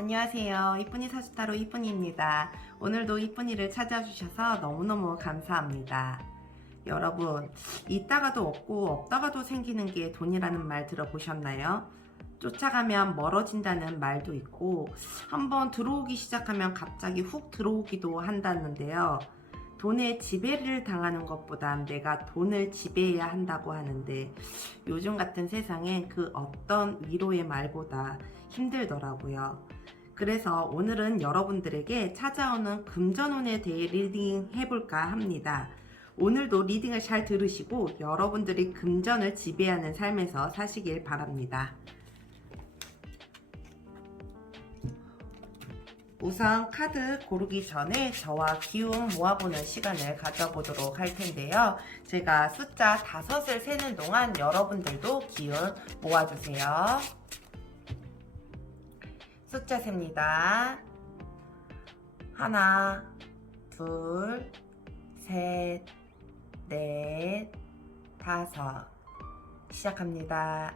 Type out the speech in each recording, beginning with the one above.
안녕하세요. 이쁜이 사주타로 이쁜이입니다. 오늘도 이쁜이를 찾아주셔서 너무너무 감사합니다. 여러분, 있다가도 없고 없다가도 생기는 게 돈이라는 말 들어보셨나요? 쫓아가면 멀어진다는 말도 있고 한번 들어오기 시작하면 갑자기 훅 들어오기도 한다는데요. 돈에 지배를 당하는 것보다 내가 돈을 지배해야 한다고 하는데 요즘 같은 세상엔 그 어떤 위로의 말보다 힘들더라고요. 그래서 오늘은 여러분들에게 찾아오는 금전운에 대해 리딩 해볼까 합니다. 오늘도 리딩을 잘 들으시고 여러분들이 금전을 지배하는 삶에서 사시길 바랍니다. 우선 카드 고르기 전에 저와 기운 모아보는 시간을 가져보도록 할 텐데요. 제가 숫자 5을 세는 동안 여러분들도 기운 모아주세요. 숫자 셉니다. 하나, 둘, 셋, 넷, 5. 시작합니다.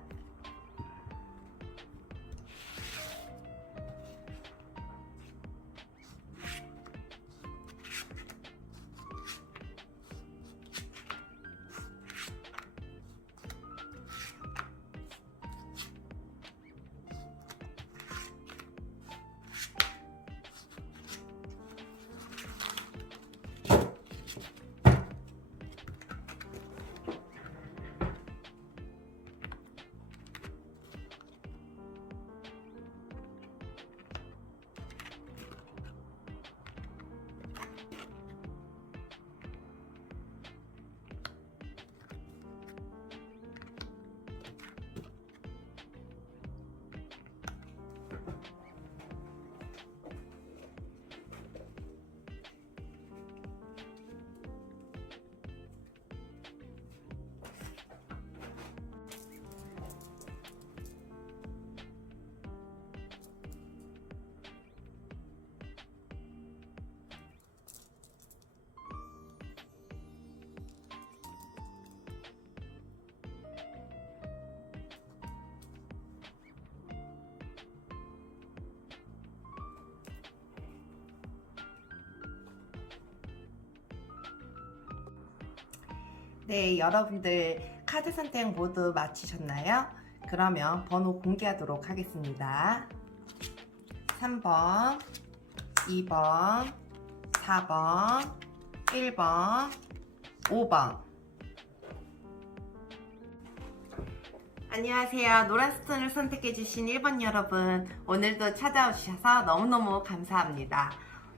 네, 여러분들 카드 선택 모두 마치셨나요? 그러면 번호 공개하도록 하겠습니다. 3번, 2번, 4번, 1번, 5번. 안녕하세요. 노란 스톤을 선택해주신 1번 여러분, 오늘도 찾아오셔서 너무너무 감사합니다.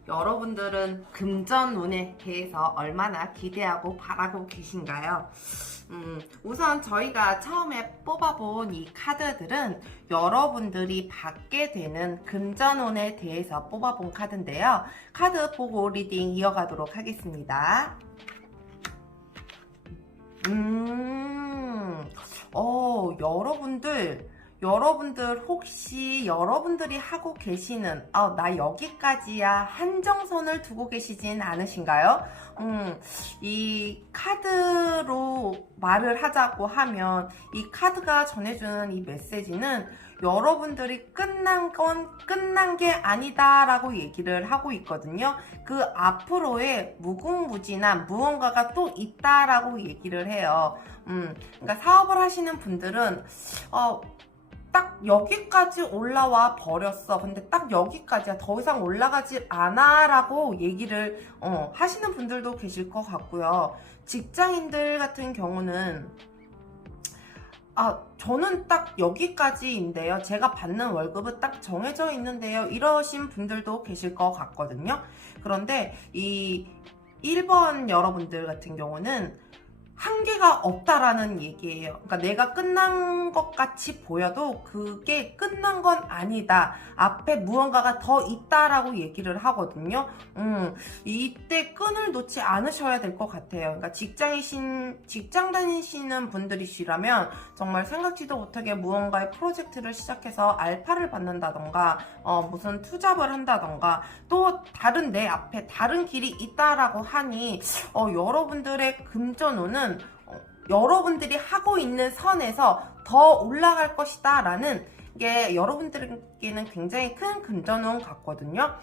여러분들은 금전운에 대해서 얼마나 기대하고 바라고 계신가요? 우선 저희가 처음에 뽑아본 이 카드들은 여러분들이 받게 되는 금전운에 대해서 뽑아본 카드인데요. 카드 보고 리딩 이어가도록 하겠습니다. 여러분들 혹시 여러분들이 하고 계시는 나 여기까지야 한정선을 두고 계시진 않으신가요? 이 카드로 말을 하자고 하면 이 카드가 전해주는 이 메시지는 여러분들이 끝난 건 끝난 게 아니다 라고 얘기를 하고 있거든요. 그 앞으로의 무궁무진한 무언가가 또 있다라고 얘기를 해요. 그러니까 사업을 하시는 분들은 딱 여기까지 올라와 버렸어. 근데 딱 여기까지야. 더 이상 올라가지 않아 라고 얘기를 하시는 분들도 계실 것 같고요. 직장인들 같은 경우는 저는 딱 여기까지인데요. 제가 받는 월급은 딱 정해져 있는데요. 이러신 분들도 계실 것 같거든요. 그런데 이 1번 여러분들 같은 경우는 한계가 없다라는 얘기예요. 그러니까 내가 끝난 것 같이 보여도 그게 끝난 건 아니다. 앞에 무언가가 더 있다라고 얘기를 하거든요. 이때 끈을 놓지 않으셔야 될 것 같아요. 그러니까 직장 다니시는 분들이시라면 정말 생각지도 못하게 무언가의 프로젝트를 시작해서 알파를 받는다던가 무슨 투잡을 한다던가 또 다른 내 앞에 다른 길이 있다라고 하니 여러분들의 금전운은 여러분들이 하고 있는 선에서 더 올라갈 것이다 라는 게 여러분들에게는 굉장히 큰 금전운 같거든요.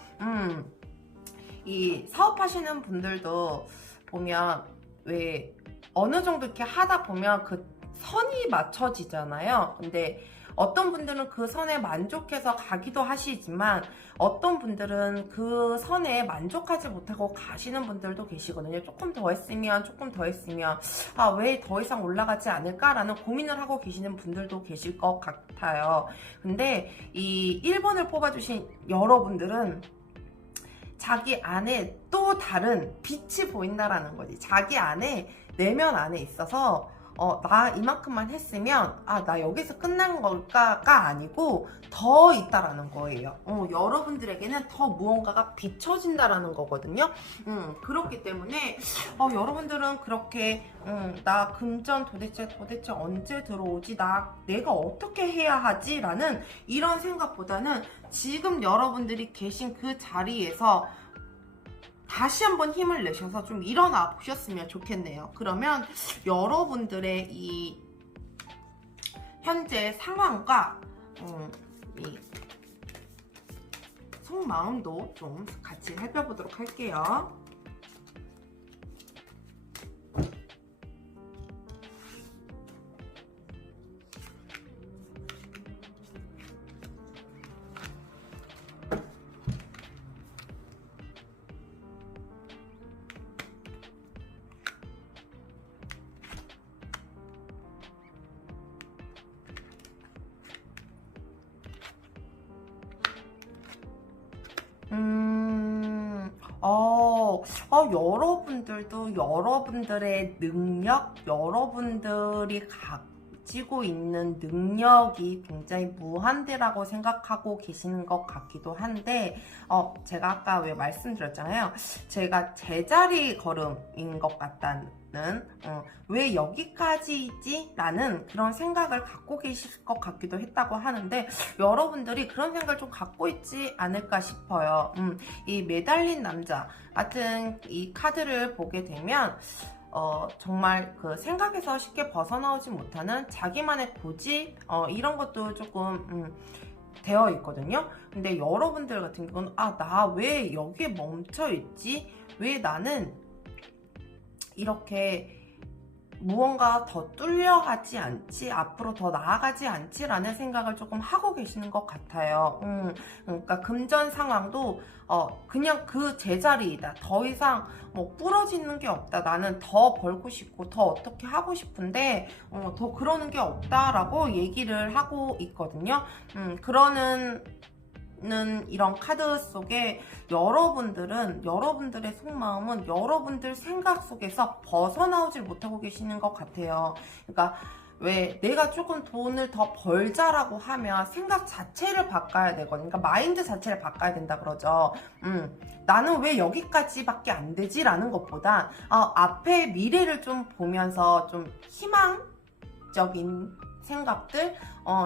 이 사업하시는 분들도 보면 왜 어느 정도 이렇게 하다 보면 그 선이 맞춰지잖아요. 근데 어떤 분들은 그 선에 만족해서 가기도 하시지만 어떤 분들은 그 선에 만족하지 못하고 가시는 분들도 계시거든요. 조금 더 했으면 왜 더 이상 올라가지 않을까라는 고민을 하고 계시는 분들도 계실 것 같아요. 근데 이 1번을 뽑아주신 여러분들은 자기 안에 또 다른 빛이 보인다라는 거지. 자기 안에 내면 안에 있어서 나 이만큼만 했으면 나 여기서 끝난 걸까가 아니고 더 있다라는 거예요. 여러분들에게는 더 무언가가 비춰진다라는 거거든요. 그렇기 때문에 여러분들은 그렇게 나 금전 도대체 언제 들어오지? 내가 어떻게 해야 하지? 라는 이런 생각보다는 지금 여러분들이 계신 그 자리에서 다시 한번 힘을 내셔서 좀 일어나 보셨으면 좋겠네요. 그러면 여러분들의 이 현재 상황과 이 속마음도 좀 같이 살펴보도록 할게요. 여러분들도 여러분들의 능력, 여러분들이 가지고 있는 능력이 굉장히 무한대라고 생각하고 계시는 것 같기도 한데, 제가 아까 왜 말씀드렸잖아요. 제가 제자리 걸음인 것 같다는, 왜 여기까지지? 라는 그런 생각을 갖고 계실 것 같기도 했다고 하는데, 여러분들이 그런 생각을 좀 갖고 있지 않을까 싶어요. 이 매달린 남자 같은 이 카드를 보게 되면 정말 그 생각에서 쉽게 벗어나오지 못하는 자기만의 고집 이런 것도 조금 되어 있거든요. 근데 여러분들 같은 경우는 나 왜 여기에 멈춰 있지? 왜 나는 이렇게 무언가 더 뚫려가지 않지, 앞으로 더 나아가지 않지라는 생각을 조금 하고 계시는 것 같아요. 그러니까 금전 상황도 그냥 그 제자리이다. 더 이상 뭐 부러지는 게 없다. 나는 더 벌고 싶고 더 어떻게 하고 싶은데 더 그러는 게 없다라고 얘기를 하고 있거든요. 그러는 이런 카드 속에 여러분들의 속마음은 여러분들 생각 속에서 벗어나오질 못하고 계시는 것 같아요. 그러니까 왜 내가 조금 돈을 더 벌자라고 하면 생각 자체를 바꿔야 되거든요. 그러니까 마인드 자체를 바꿔야 된다 그러죠. 나는 왜 여기까지밖에 안 되지? 라는 것보다 앞에 미래를 좀 보면서 좀 희망적인 생각들,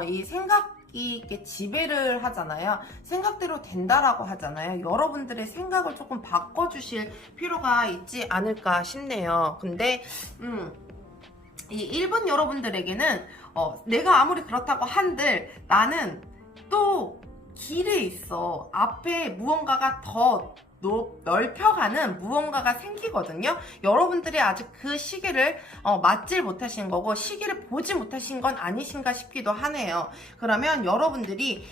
이 생각 이게 지배를 하잖아요. 생각대로 된다라고 하잖아요. 여러분들의 생각을 조금 바꿔주실 필요가 있지 않을까 싶네요. 근데 이 1번 여러분들에게는 내가 아무리 그렇다고 한들 나는 또 길에 있어. 앞에 무언가가 더 넓혀가는 무언가가 생기거든요. 여러분들이 아직 그 시기를 맞질 못하신 거고 시기를 보지 못하신 건 아니신가 싶기도 하네요. 그러면 여러분들이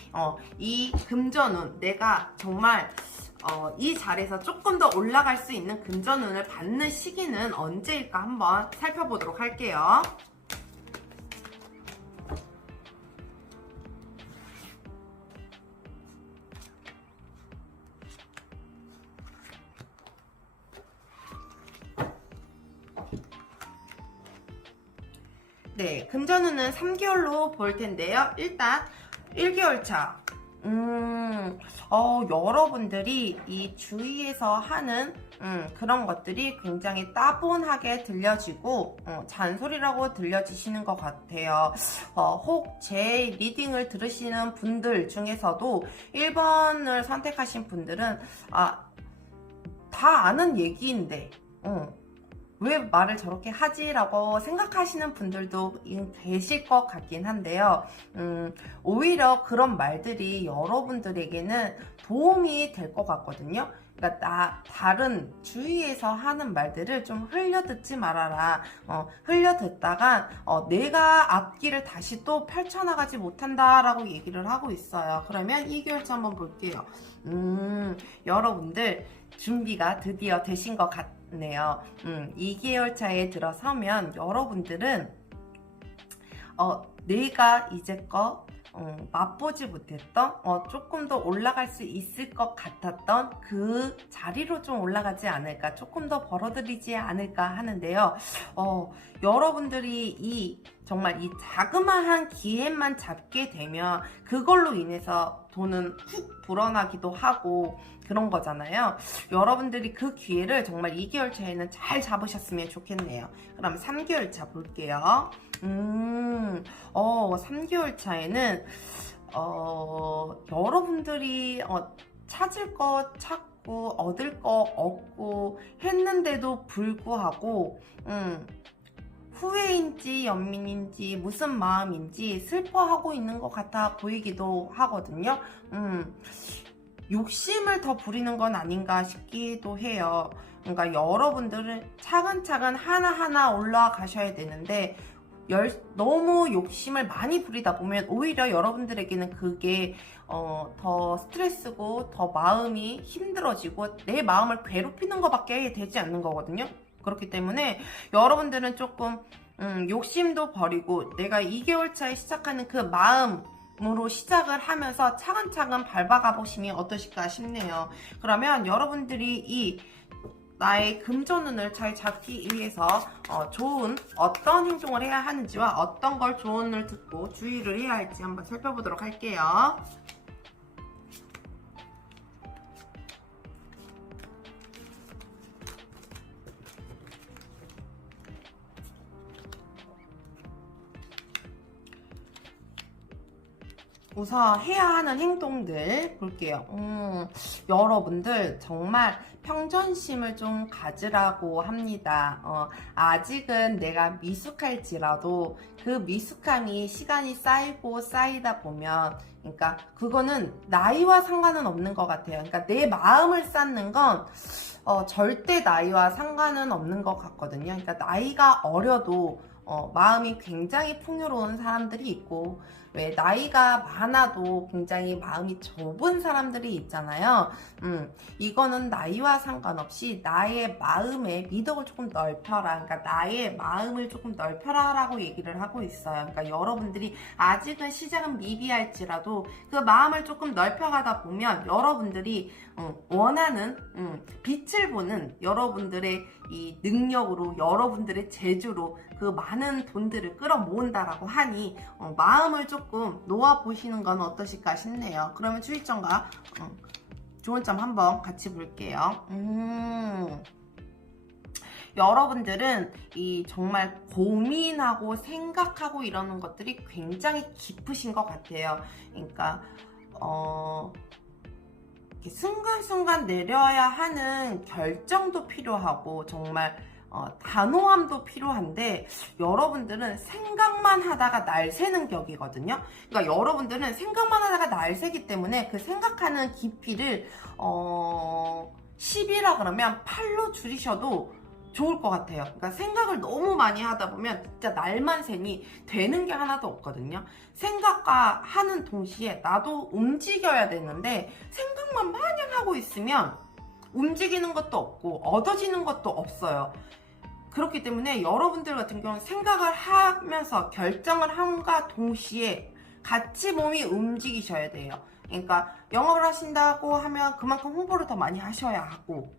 이 금전운, 내가 정말 이 자리에서 조금 더 올라갈 수 있는 금전운을 받는 시기는 언제일까 한번 살펴보도록 할게요. 네, 금전운은 3개월로 볼 텐데요. 일단 1개월 차. 여러분들이 이 주위에서 하는 그런 것들이 굉장히 따분하게 들려지고 잔소리라고 들려지시는 것 같아요. 혹 제 리딩을 들으시는 분들 중에서도 1번을 선택하신 분들은 다 아는 얘기인데 왜 말을 저렇게 하지? 라고 생각하시는 분들도 계실 것 같긴 한데요. 오히려 그런 말들이 여러분들에게는 도움이 될 것 같거든요. 그러니까 다른 주위에서 하는 말들을 좀 흘려듣지 말아라. 흘려듣다가 내가 앞길을 다시 또 펼쳐나가지 못한다라고 얘기를 하고 있어요. 그러면 2개월차 한번 볼게요. 여러분들 준비가 드디어 되신 것 같네요. 2개월 차에 들어서면 여러분들은 내가 이제껏 맛보지 못했던 조금 더 올라갈 수 있을 것 같았던 그 자리로 좀 올라가지 않을까, 조금 더 벌어들이지 않을까 하는데요. 여러분들이 정말 이 자그마한 기회만 잡게 되면 그걸로 인해서 돈은 훅 불어나기도 하고 그런 거잖아요. 여러분들이 그 기회를 정말 2개월 차에는 잘 잡으셨으면 좋겠네요. 그럼 3개월 차 볼게요. 3개월 차에는 여러분들이 찾을 거 찾고 얻을 거 얻고 했는데도 불구하고 후회인지 연민인지 무슨 마음인지 슬퍼하고 있는 것 같아 보이기도 하거든요. 욕심을 더 부리는 건 아닌가 싶기도 해요. 그러니까 여러분들은 차근차근 하나하나 올라가셔야 되는데 너무 욕심을 많이 부리다 보면 오히려 여러분들에게는 그게 더 스트레스고 더 마음이 힘들어지고 내 마음을 괴롭히는 것밖에 되지 않는 거거든요. 그렇기 때문에 여러분들은 조금 욕심도 버리고 내가 2개월 차에 시작하는 그 마음으로 시작을 하면서 차근차근 밟아가 보시면 어떠실까 싶네요. 그러면 여러분들이 나의 금전운을 잘 잡기 위해서 좋은 어떤 행동을 해야 하는지와 어떤 걸 조언을 듣고 주의를 해야 할지 한번 살펴보도록 할게요. 우선 해야 하는 행동들 볼게요. 여러분들 정말 평전심을 좀 가지라고 합니다. 아직은 내가 미숙할지라도 그 미숙함이 시간이 쌓이고 쌓이다 보면 그러니까 그거는 나이와 상관은 없는 것 같아요. 그러니까 내 마음을 쌓는 건 절대 나이와 상관은 없는 것 같거든요. 그러니까 나이가 어려도 마음이 굉장히 풍요로운 사람들이 있고 왜 나이가 많아도 굉장히 마음이 좁은 사람들이 있잖아요. 이거는 나이와 상관없이 나의 마음의 미덕을 조금 넓혀라. 그러니까 나의 마음을 조금 넓혀라 라고 얘기를 하고 있어요. 그러니까 여러분들이 아직은 시작은 미비할지라도 그 마음을 조금 넓혀가다 보면 여러분들이 원하는 빛을 보는 여러분들의 이 능력으로 여러분들의 재주로 그 많은 돈들을 끌어모은다라고 하니 마음을 조금 놓아보시는 건 어떠실까 싶네요. 그러면 주의점과 좋은 점 한번 같이 볼게요. 여러분들은 정말 고민하고 생각하고 이러는 것들이 굉장히 깊으신 것 같아요. 그러니까 순간순간 내려야 하는 결정도 필요하고 정말 단호함도 필요한데 여러분들은 생각만 하다가 날 새는 격이거든요. 그러니까 여러분들은 생각만 하다가 날 새기 때문에 그 생각하는 깊이를 10이라 그러면 8로 줄이셔도 좋을 것 같아요. 그러니까 생각을 너무 많이 하다 보면 진짜 날만 새니 되는 게 하나도 없거든요. 생각과 하는 동시에 나도 움직여야 되는데 생각만 마냥 하고 있으면 움직이는 것도 없고 얻어지는 것도 없어요. 그렇기 때문에 여러분들 같은 경우는 생각을 하면서 결정을 함과 동시에 같이 몸이 움직이셔야 돼요. 그러니까 영업을 하신다고 하면 그만큼 홍보를 더 많이 하셔야 하고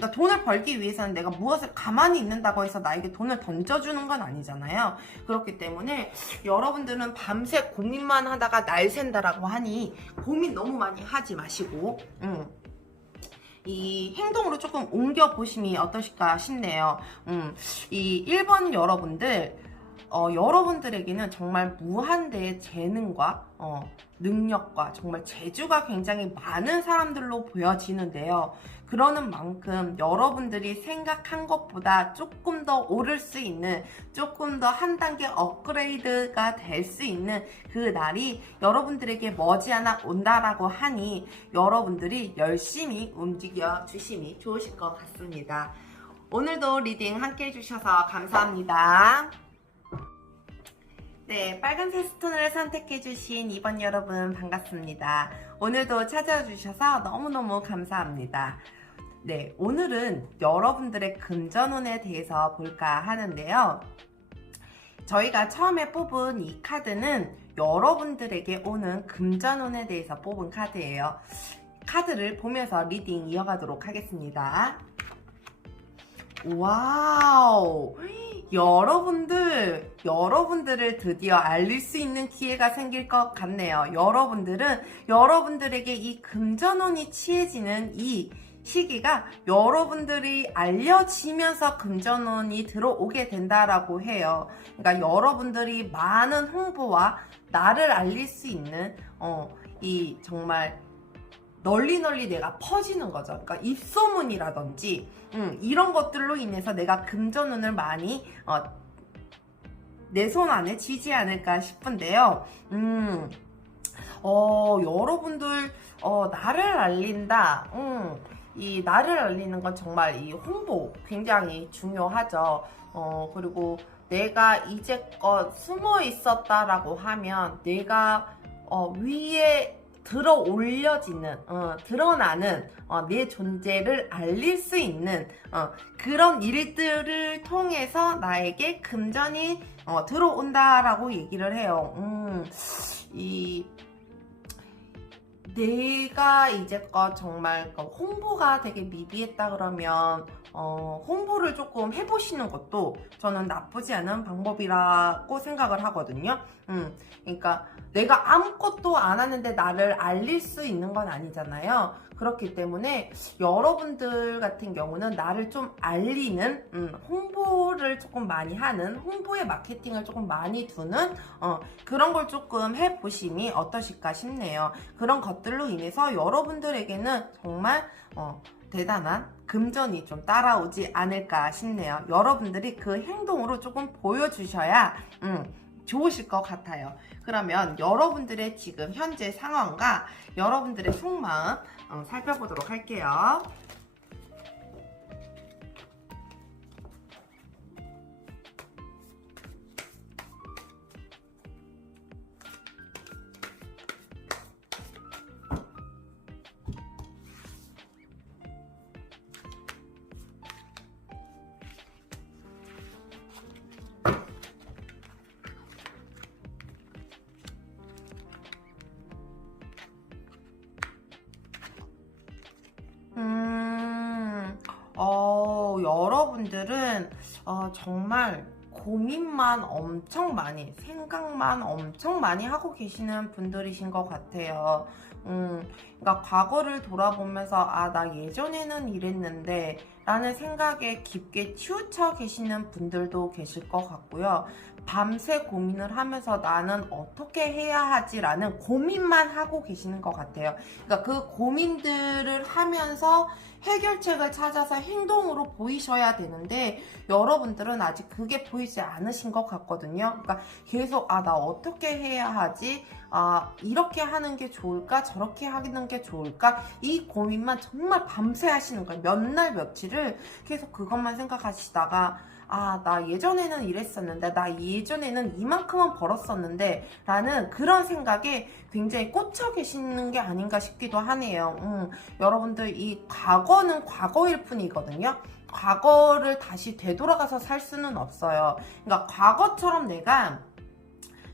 그러니까 돈을 벌기 위해서는 내가 무엇을 가만히 있는다고 해서 나에게 돈을 던져주는 건 아니잖아요. 그렇기 때문에 여러분들은 밤새 고민만 하다가 날 샌다라고 하니 고민 너무 많이 하지 마시고 이 행동으로 조금 옮겨보심이 어떠실까 싶네요. 이 1번 여러분들, 여러분들에게는 정말 무한대의 재능과 능력과 정말 재주가 굉장히 많은 사람들로 보여지는데요. 그러는 만큼 여러분들이 생각한 것보다 조금 더 오를 수 있는, 조금 더 한 단계 업그레이드가 될 수 있는 그 날이 여러분들에게 머지않아 온다라고 하니 여러분들이 열심히 움직여 주심이 좋으실 것 같습니다. 오늘도 리딩 함께 해주셔서 감사합니다. 네, 빨간색 스톤을 선택해주신 2번 여러분 반갑습니다. 오늘도 찾아와 주셔서 너무너무 감사합니다. 네, 오늘은 여러분들의 금전운에 대해서 볼까 하는데요. 저희가 처음에 뽑은 이 카드는 여러분들에게 오는 금전운에 대해서 뽑은 카드예요. 카드를 보면서 리딩 이어가도록 하겠습니다. 와우! 여러분들을 드디어 알릴 수 있는 기회가 생길 것 같네요. 여러분들은 여러분들에게 이 금전운이 취해지는 이 시기가 여러분들이 알려지면서 금전운이 들어오게 된다라고 해요. 그러니까 여러분들이 많은 홍보와 나를 알릴 수 있는 이 정말 널리 내가 퍼지는 거죠. 그러니까 입소문이라든지 이런 것들로 인해서 내가 금전운을 많이 내 손 안에 쥐지 않을까 싶은데요. 여러분들 나를 알린다. 이 나를 알리는 건 정말 이 홍보 굉장히 중요하죠. 그리고 내가 이제껏 숨어 있었다라고 하면 내가 위에 들어 올려지는 드러나는 내 존재를 알릴 수 있는 그런 일들을 통해서 나에게 금전이 들어온다라고 얘기를 해요. 내가 이제껏 정말 홍보가 되게 미비했다 그러면 홍보를 조금 해보시는 것도 저는 나쁘지 않은 방법이라고 생각을 하거든요. 그러니까 내가 아무것도 안 하는데 나를 알릴 수 있는 건 아니잖아요. 그렇기 때문에 여러분들 같은 경우는 나를 좀 알리는 홍보를 조금 많이 하는, 홍보의 마케팅을 조금 많이 두는 그런 걸 조금 해보심이 어떠실까 싶네요. 그런 것들로 인해서 여러분들에게는 정말 대단한 금전이 좀 따라오지 않을까 싶네요. 여러분들이 그 행동으로 조금 보여주셔야 좋으실 것 같아요. 그러면 여러분들의 지금 현재 상황과 여러분들의 속마음 살펴보도록 할게요. 여러분들은 정말 고민만 엄청 많이, 생각만 엄청 많이 하고 계시는 분들이신 것 같아요. 그러니까 과거를 돌아보면서 나 예전에는 이랬는데 라는 생각에 깊게 치우쳐 계시는 분들도 계실 것 같고요. 밤새 고민을 하면서 나는 어떻게 해야 하지 라는 고민만 하고 계시는 것 같아요. 그러니까 그 고민들을 하면서 해결책을 찾아서 행동으로 보이셔야 되는데 여러분들은 아직 그게 보이지 않으신 것 같거든요. 그러니까 계속 나 어떻게 해야 하지? 이렇게 하는 게 좋을까? 저렇게 하는 게 좋을까? 이 고민만 정말 밤새 하시는 거예요. 몇 날 며칠을 계속 그것만 생각하시다가 나 예전에는 이랬었는데, 나 예전에는 이만큼은 벌었었는데 라는 그런 생각에 굉장히 꽂혀 계시는 게 아닌가 싶기도 하네요. 여러분들 이 과거는 과거일 뿐이거든요. 과거를 다시 되돌아가서 살 수는 없어요. 그러니까 과거처럼 내가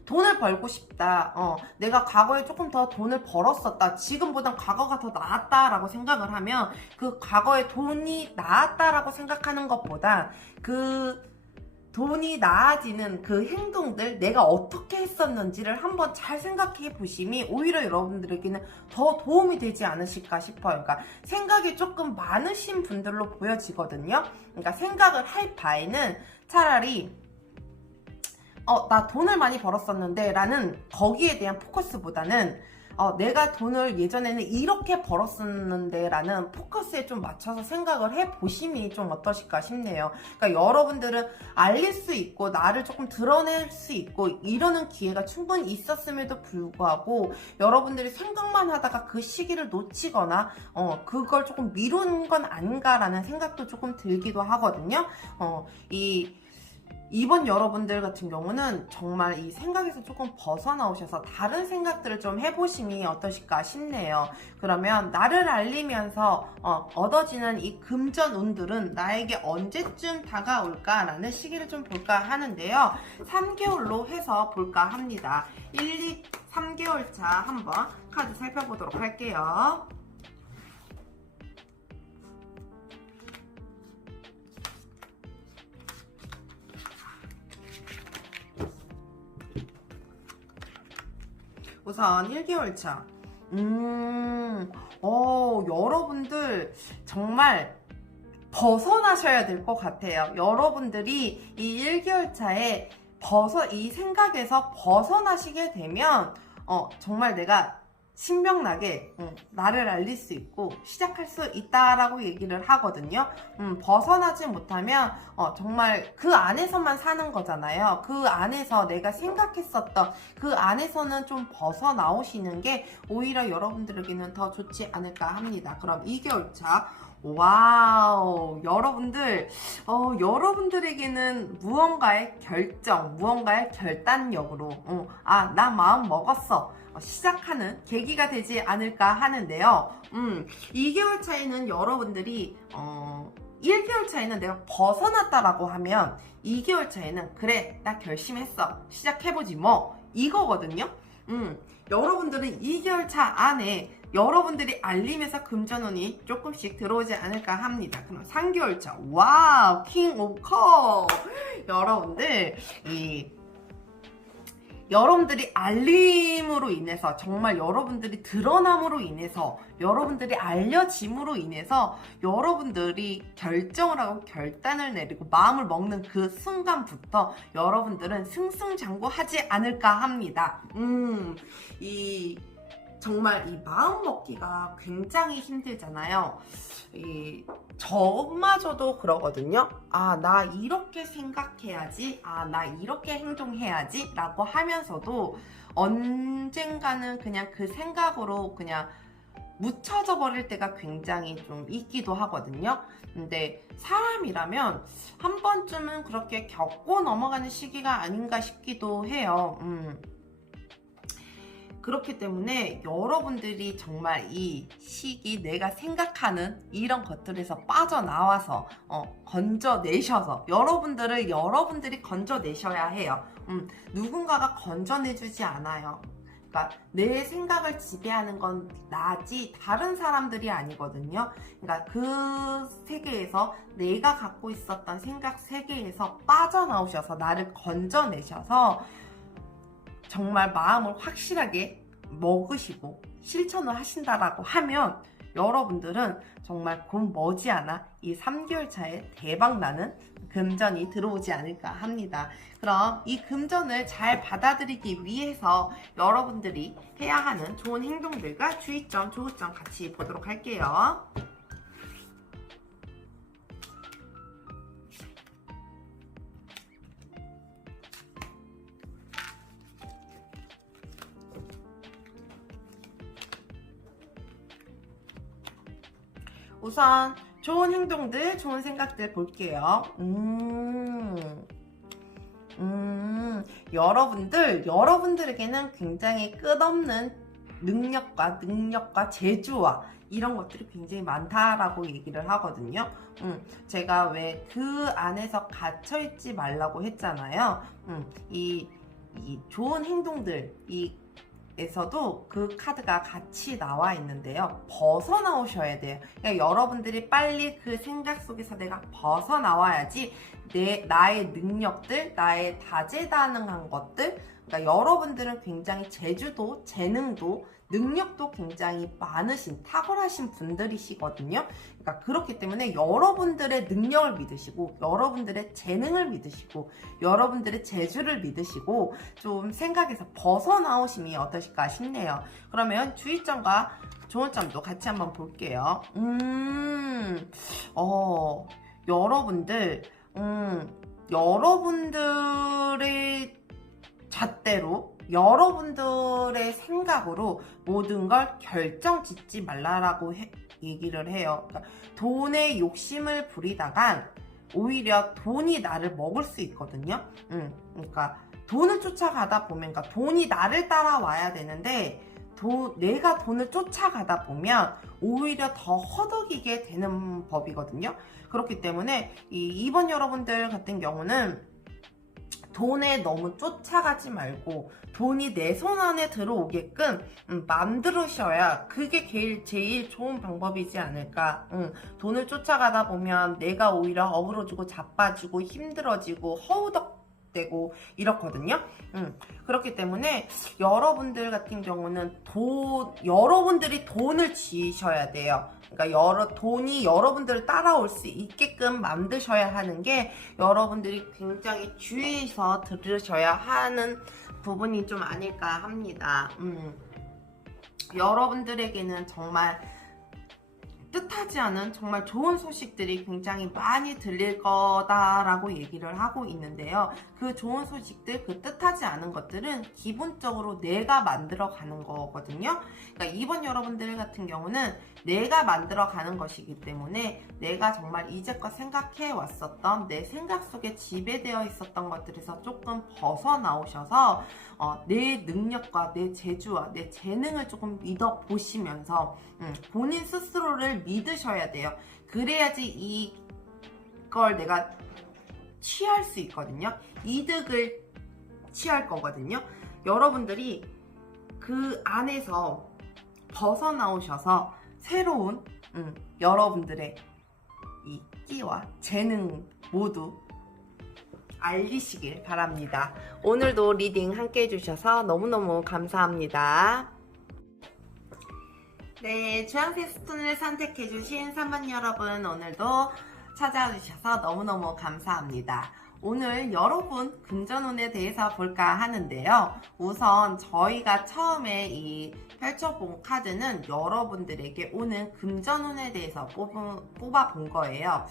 돈을 벌고 싶다. 내가 과거에 조금 더 돈을 벌었었다. 지금보단 과거가 더 나았다라고 생각을 하면 그 과거에 돈이 나았다라고 생각하는 것보다 그 돈이 나아지는 그 행동들, 내가 어떻게 했었는지를 한번 잘 생각해 보심이 오히려 여러분들에게는 더 도움이 되지 않으실까 싶어요. 그러니까 생각이 조금 많으신 분들로 보여지거든요. 그러니까 생각을 할 바에는 차라리 나 돈을 많이 벌었었는데 라는 거기에 대한 포커스보다는 내가 돈을 예전에는 이렇게 벌었었는데 라는 포커스에 좀 맞춰서 생각을 해보심이 좀 어떠실까 싶네요. 그러니까 여러분들은 알릴 수 있고 나를 조금 드러낼 수 있고 이러는 기회가 충분히 있었음에도 불구하고 여러분들이 생각만 하다가 그 시기를 놓치거나 그걸 조금 미룬 건 아닌가라는 생각도 조금 들기도 하거든요. 이번 여러분들 같은 경우는 정말 이 생각에서 조금 벗어나오셔서 다른 생각들을 좀 해보심이 어떠실까 싶네요. 그러면 나를 알리면서 얻어지는 이 금전 운들은 나에게 언제쯤 다가올까라는 시기를 좀 볼까 하는데요. 3개월로 해서 볼까 합니다. 1, 2, 3개월 차 한번 카드 살펴보도록 할게요. 우선 1개월 차. 여러분들 정말 벗어나셔야 될 것 같아요. 여러분들이 이 1개월 차에 이 생각에서 벗어나시게 되면 정말 내가 신명나게 나를 알릴 수 있고 시작할 수 있다라고 얘기를 하거든요. 벗어나지 못하면 정말 그 안에서만 사는 거잖아요. 그 안에서 내가 생각했었던 그 안에서는 좀 벗어나오시는 게 오히려 여러분들에게는 더 좋지 않을까 합니다. 그럼 2개월 차. 와우, 여러분들, 여러분들에게는 무언가의 결정, 무언가의 결단력으로, 나 마음 먹었어. 시작하는 계기가 되지 않을까 하는데요. 2개월 차이는 여러분들이, 1개월 차이는 내가 벗어났다라고 하면 2개월 차이는 그래, 나 결심했어. 시작해보지 뭐. 이거거든요. 여러분들은 2개월 차 안에 여러분들이 알림에서 금전운이 조금씩 들어오지 않을까 합니다. 그럼 3개월 차. 와우, 킹 오브 컵. 여러분들, 여러분들이 알림으로 인해서 정말 여러분들이 드러남으로 인해서 여러분들이 알려짐으로 인해서 여러분들이 결정을 하고 결단을 내리고 마음을 먹는 그 순간부터 여러분들은 승승장구하지 않을까 합니다. 정말 이 마음 먹기가 굉장히 힘들잖아요. 저마저도 그러거든요. 나 이렇게 생각해야지, 나 이렇게 행동해야지 라고 하면서도 언젠가는 그냥 그 생각으로 그냥 묻혀져 버릴 때가 굉장히 좀 있기도 하거든요. 근데 사람이라면 한 번쯤은 그렇게 겪고 넘어가는 시기가 아닌가 싶기도 해요. 그렇기 때문에 여러분들이 정말 이 시기 내가 생각하는 이런 것들에서 빠져나와서 건져내셔서 여러분들이 건져내셔야 해요. 누군가가 건져내주지 않아요. 그러니까 내 생각을 지배하는 건 나지 다른 사람들이 아니거든요. 그러니까 그 세계에서 내가 갖고 있었던 생각 세계에서 빠져나오셔서 나를 건져내셔서 정말 마음을 확실하게 먹으시고 실천을 하신다라고 하면 여러분들은 정말 곧 머지않아 이 3개월 차에 대박나는 금전이 들어오지 않을까 합니다. 그럼 이 금전을 잘 받아들이기 위해서 여러분들이 해야 하는 좋은 행동들과 주의점, 조우점 같이 보도록 할게요. 우선 좋은 행동들, 좋은 생각들 볼게요. 여러분들에게는 굉장히 끝없는 능력과 재주와 이런 것들이 굉장히 많다라고 얘기를 하거든요. 제가 왜 그 안에서 갇혀있지 말라고 했잖아요. 이 좋은 행동들이 에서도 그 카드가 같이 나와 있는데요. 벗어나오셔야 돼요. 그러니까 여러분들이 빨리 그 생각 속에서 내가 벗어나와야지 나의 능력들, 나의 다재다능한 것들, 그러니까 여러분들은 굉장히 재주도, 재능도, 능력도 굉장히 많으신, 탁월하신 분들이시거든요. 그러니까 그렇기 때문에 여러분들의 능력을 믿으시고, 여러분들의 재능을 믿으시고, 여러분들의 재주를 믿으시고, 좀 생각에서 벗어나오심이 어떠실까 싶네요. 그러면 주의점과 좋은 점도 같이 한번 볼게요. 여러분들의 잣대로, 여러분들의 생각으로 모든 걸 결정 짓지 말라라고 얘기를 해요. 그러니까 돈에 욕심을 부리다간 오히려 돈이 나를 먹을 수 있거든요. 그러니까 돈을 쫓아가다 보면, 그러니까 돈이 나를 따라와야 되는데 내가 돈을 쫓아가다 보면 오히려 더 허덕이게 되는 법이거든요. 그렇기 때문에 이번 여러분들 같은 경우는 돈에 너무 쫓아가지 말고 돈이 내 손 안에 들어오게끔 만들으셔야 그게 제일 좋은 방법이지 않을까. 돈을 쫓아가다 보면 내가 오히려 어그러지고 자빠지고 힘들어지고 허우덕대고 이렇거든요. 그렇기 때문에 여러분들 같은 경우는 여러분들이 돈을 지으셔야 돼요. 그러니까 돈이 여러분들을 따라올 수 있게끔 만드셔야 하는 게 여러분들이 굉장히 주의해서 들으셔야 하는 부분이 좀 아닐까 합니다. 여러분들에게는 정말 뜻하지 않은 정말 좋은 소식들이 굉장히 많이 들릴 거다라고 얘기를 하고 있는데요. 그 좋은 소식들, 그 뜻하지 않은 것들은 기본적으로 내가 만들어 가는 거거든요. 그러니까 이번 여러분들 같은 경우는 내가 만들어 가는 것이기 때문에 내가 정말 이제껏 생각해 왔었던 내 생각 속에 지배되어 있었던 것들에서 조금 벗어나오셔서 내 능력과 내 재주와 내 재능을 조금 믿어보시면서 본인 스스로를 믿으셔야 돼요. 그래야지 이걸 내가 취할 수 있거든요. 이득을 취할 거거든요. 여러분들이 그 안에서 벗어나오셔서 새로운 여러분들의 이 끼와 재능 모두 알리시길 바랍니다. 오늘도 리딩 함께 해주셔서 너무너무 감사합니다. 네, 주황색 스톤을 선택해주신 3번 여러분, 오늘도 찾아주셔서 너무너무 감사합니다. 오늘 여러분 금전운에 대해서 볼까 하는데요. 우선 저희가 처음에 이 펼쳐본 카드는 여러분들에게 오는 금전운에 대해서 뽑아본 거예요.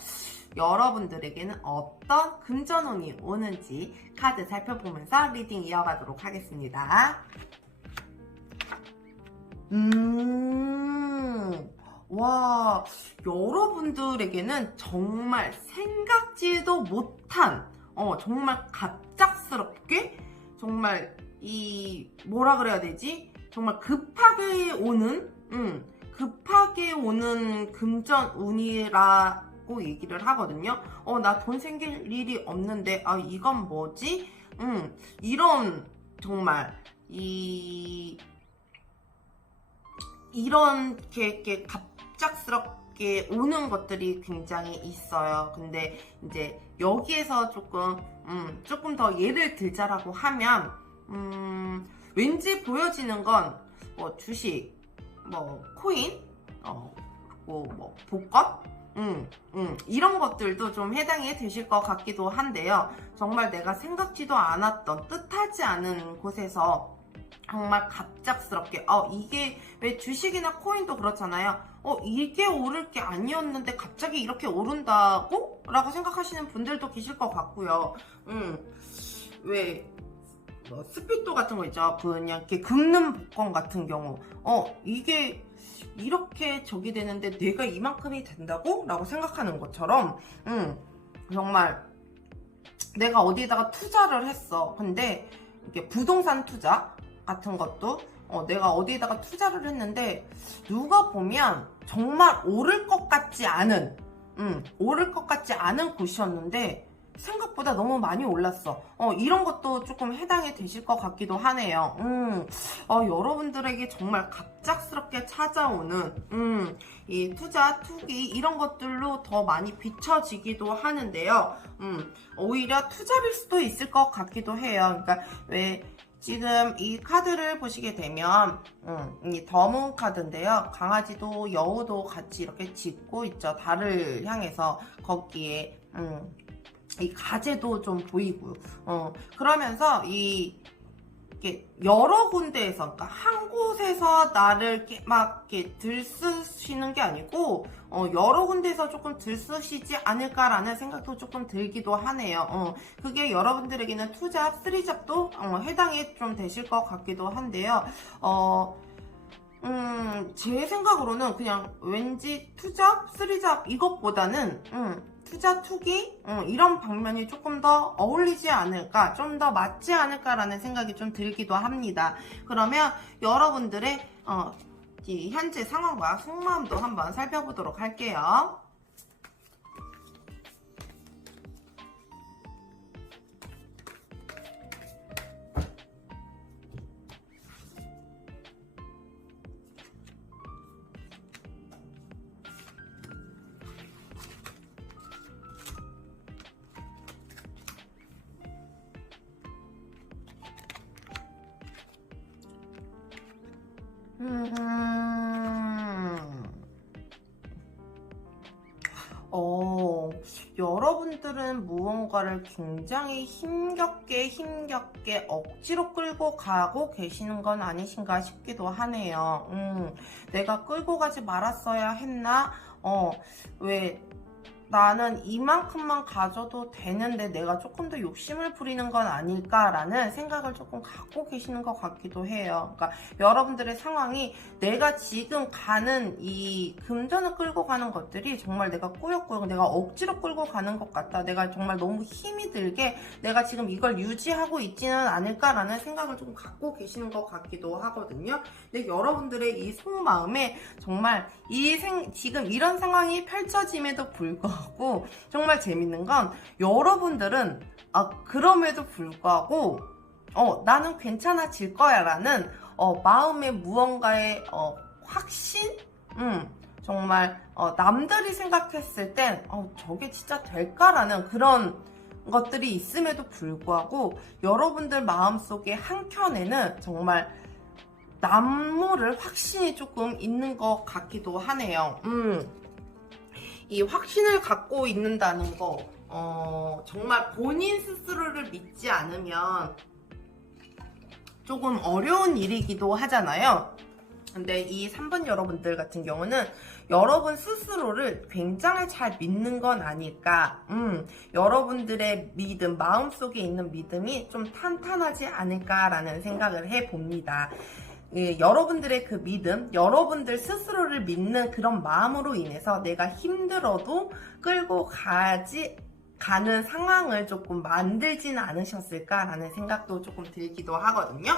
여러분들에게는 어떤 금전운이 오는지 카드 살펴보면서 리딩 이어가도록 하겠습니다. 와, 여러분들에게는 정말 생각지도 못한, 정말 갑작스럽게, 정말 뭐라 그래야 되지? 정말 급하게 오는 금전운이라고 얘기를 하거든요. 나 돈 생길 일이 없는데, 이건 뭐지? 이런, 정말, 이렇게 갑작스럽게 오는 것들이 굉장히 있어요. 근데 이제 여기에서 조금 더 예를 들자라고 하면, 왠지 보여지는 건 뭐 주식, 뭐 코인, 그리고 뭐 복권, 이런 것들도 좀 해당이 되실 것 같기도 한데요. 정말 내가 생각지도 않았던 뜻하지 않은 곳에서 정말 갑작스럽게 이게 왜 주식이나 코인도 그렇잖아요. 이게 오를 게 아니었는데 갑자기 이렇게 오른다고? 라고 생각하시는 분들도 계실 것 같고요. 왜 스피또 같은 거 있죠. 그냥 이렇게 긁는 복권 같은 경우 이게 이렇게 저기 되는데 내가 이만큼이 된다고? 라고 생각하는 것처럼 정말 내가 어디에다가 투자를 했어. 근데 이게 부동산 투자 같은 것도 내가 어디에다가 투자를 했는데 누가 보면 정말 오를 것 같지 않은 곳이었는데 생각보다 너무 많이 올랐어. 이런 것도 조금 해당이 되실 것 같기도 하네요. 여러분들에게 정말 갑작스럽게 찾아오는, 이 투자, 투기, 이런 것들로 더 많이 비춰지기도 하는데요. 오히려 투잡일 수도 있을 것 같기도 해요. 그러니까, 왜, 지금 이 카드를 보시게 되면, 이 더문 카드인데요. 강아지도 여우도 같이 이렇게 짖고 있죠. 달을 향해서 거기에, 이 가재도 좀 보이고요. 그러면서 이게 여러 군데에서, 그러니까 한 곳에서 나를 이렇게 막 이렇게 들쑤시는 게 아니고, 여러 군데에서 조금 들쑤시지 않을까라는 생각도 조금 들기도 하네요. 그게 여러분들에게는 투잡, 쓰리잡도 해당이 좀 되실 것 같기도 한데요. 제 생각으로는 그냥 왠지 투잡, 쓰리잡 이것보다는, 투자, 투기 이런 방면이 조금 더 어울리지 않을까, 좀 더 맞지 않을까라는 생각이 좀 들기도 합니다. 그러면 여러분들의 이 현재 상황과 속마음도 한번 살펴보도록 할게요. 여러분들은 무언가를 굉장히 힘겹게 억지로 끌고 가고 계시는 건 아니신가 싶기도 하네요. 내가 끌고 가지 말았어야 했나? 왜 나는 이만큼만 가져도 되는데 내가 조금 더 욕심을 부리는 건 아닐까라는 생각을 조금 갖고 계시는 것 같기도 해요. 그러니까 여러분들의 상황이 내가 지금 가는 이 금전을 끌고 가는 것들이 정말 내가 꾸역꾸역 내가 억지로 끌고 가는 것 같다. 내가 정말 너무 힘이 들게 내가 지금 이걸 유지하고 있지는 않을까라는 생각을 조금 갖고 계시는 것 같기도 하거든요. 근데 여러분들의 이 속마음에 정말 지금 이런 상황이 펼쳐짐에도 불구하고 정말 재밌는 건 여러분들은 그럼에도 불구하고 나는 괜찮아질 거야 라는 마음의 무언가의 확신? 정말 남들이 생각했을 땐 저게 진짜 될까라는 그런 것들이 있음에도 불구하고 여러분들 마음속에 한켠에는 정말 남모를 확신이 조금 있는 것 같기도 하네요. 이 확신을 갖고 있는다는 거, 정말 본인 스스로를 믿지 않으면 조금 어려운 일이기도 하잖아요. 근데 이 3번 여러분들 같은 경우는 여러분 스스로를 굉장히 잘 믿는 건 아닐까. 여러분들의 믿음, 마음속에 있는 믿음이 좀 탄탄하지 않을까라는 생각을 해봅니다. 여러분들의 그 믿음, 여러분들 스스로를 믿는 그런 마음으로 인해서 내가 힘들어도 끌고 가는 상황을 조금 만들지는 않으셨을까라는 생각도 조금 들기도 하거든요.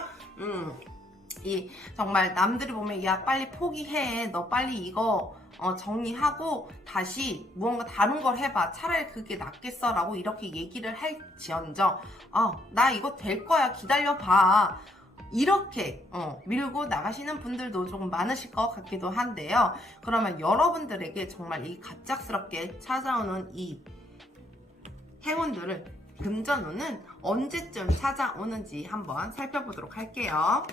정말 남들이 보면 야 빨리 포기해, 너 빨리 이거 정리하고 다시 무언가 다른 걸 해봐, 차라리 그게 낫겠어 라고 이렇게 얘기를 할지언정 나 이거 될 거야 기다려봐 이렇게 밀고 나가시는 분들도 조금 많으실 것 같기도 한데요. 그러면 여러분들에게 정말 이 갑작스럽게 찾아오는 이 행운들을, 금전운은 언제쯤 찾아오는지 한번 살펴보도록 할게요.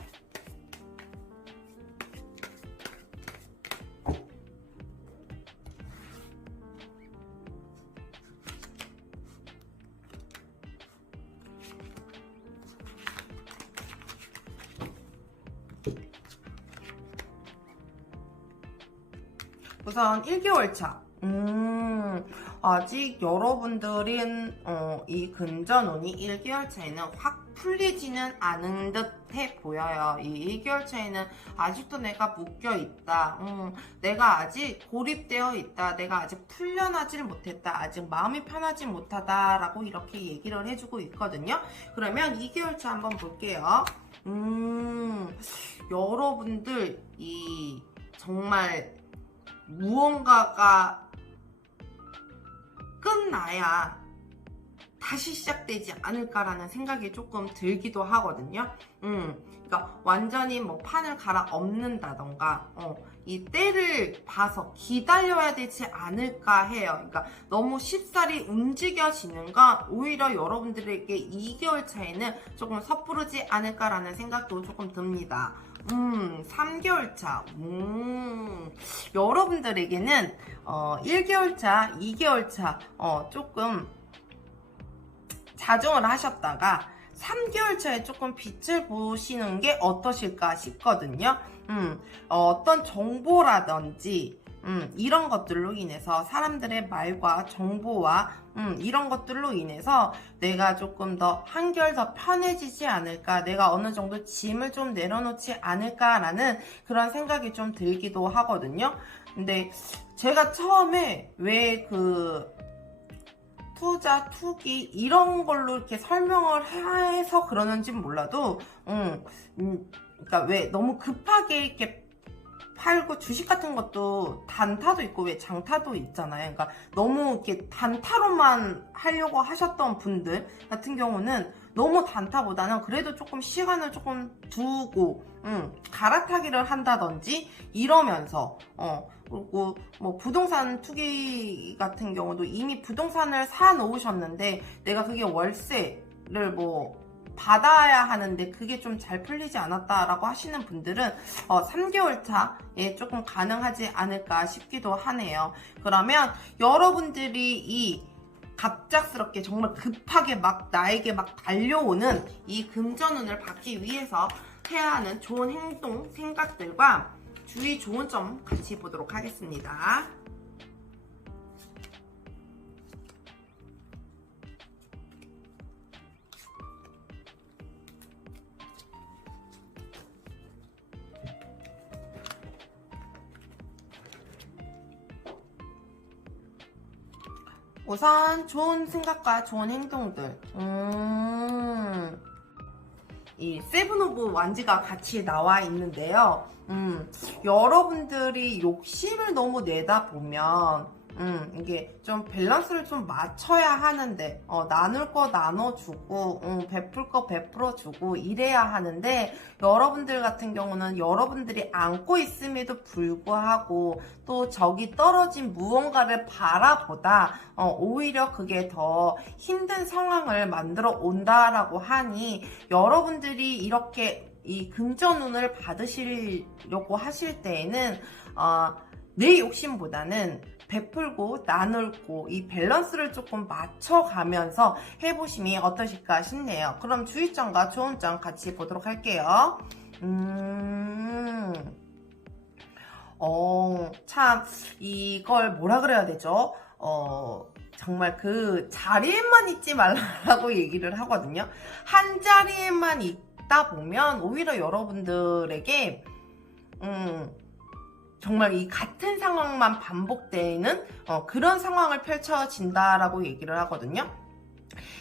우선 1개월 차. 아직 여러분들은 이 금전운이 1개월 차에는 확 풀리지는 않은 듯해 보여요. 이 1개월 차에는 아직도 내가 묶여 있다. 내가 아직 고립되어 있다. 내가 아직 풀려나질 못했다. 아직 마음이 편하지 못하다라고 이렇게 얘기를 해주고 있거든요. 그러면 2개월 차 한번 볼게요. 여러분들 정말 무언가가 끝나야 다시 시작되지 않을까라는 생각이 조금 들기도 하거든요. 그러니까 완전히 뭐 판을 갈아엎는다던가 이 때를 봐서 기다려야 되지 않을까 해요. 그러니까 너무 쉽사리 움직여지는 건 오히려 여러분들에게 2개월 차에는 조금 섣부르지 않을까라는 생각도 조금 듭니다. 3개월 차. 여러분들에게는 1개월 차, 2개월 차 조금 자정을 하셨다가 3개월 차에 조금 빛을 보시는 게 어떠실까 싶거든요. 어떤 정보라든지 이런 것들로 인해서 사람들의 말과 정보와 이런 것들로 인해서 내가 조금 더 한결 더 편해지지 않을까, 내가 어느 정도 짐을 좀 내려놓지 않을까라는 그런 생각이 좀 들기도 하거든요. 근데 제가 처음에 왜 투자, 투기 이런 걸로 이렇게 설명을 해서 그러는지 몰라도 그러니까 왜 너무 급하게 이렇게 팔고, 주식 같은 것도 단타도 있고 왜 장타도 있잖아요. 그러니까 너무 이렇게 단타로만 하려고 하셨던 분들 같은 경우는 너무 단타보다는 그래도 조금 시간을 조금 두고 갈아타기를 한다든지 이러면서 그리고 뭐 부동산 투기 같은 경우도 이미 부동산을 사 놓으셨는데 내가 그게 월세를 뭐 받아야 하는데 그게 좀 잘 풀리지 않았다라고 하시는 분들은 3개월 차에 조금 가능하지 않을까 싶기도 하네요. 그러면 여러분들이 이 갑작스럽게 정말 급하게 막 나에게 막 달려오는 이 금전운을 받기 위해서 해야 하는 좋은 행동, 생각들과 주의 좋은 점 같이 보도록 하겠습니다. 우선 좋은 생각과 좋은 행동들. 이 세븐 오브 완즈가 같이 나와 있는데요. 여러분들이 욕심을 너무 내다 보면 이게 좀 밸런스를 좀 맞춰야 하는데 나눌 거 나눠주고 베풀 거 베풀어주고 이래야 하는데, 여러분들 같은 경우는 여러분들이 안고 있음에도 불구하고 또 저기 떨어진 무언가를 바라보다 오히려 그게 더 힘든 상황을 만들어 온다라고 하니, 여러분들이 이렇게 이 금전운을 받으시려고 하실 때에는 내 욕심보다는 베풀고 나눌고 이 밸런스를 조금 맞춰가면서 해보심이 어떠실까 싶네요. 그럼 주의점과 좋은 점 같이 보도록 할게요. 참 이걸 뭐라 그래야 되죠? 정말 그 자리에만 있지 말라고 얘기를 하거든요. 한 자리에만 있다 보면 오히려 여러분들에게 정말 이 같은 상황만 반복되는 그런 상황을 펼쳐진다라고 얘기를 하거든요.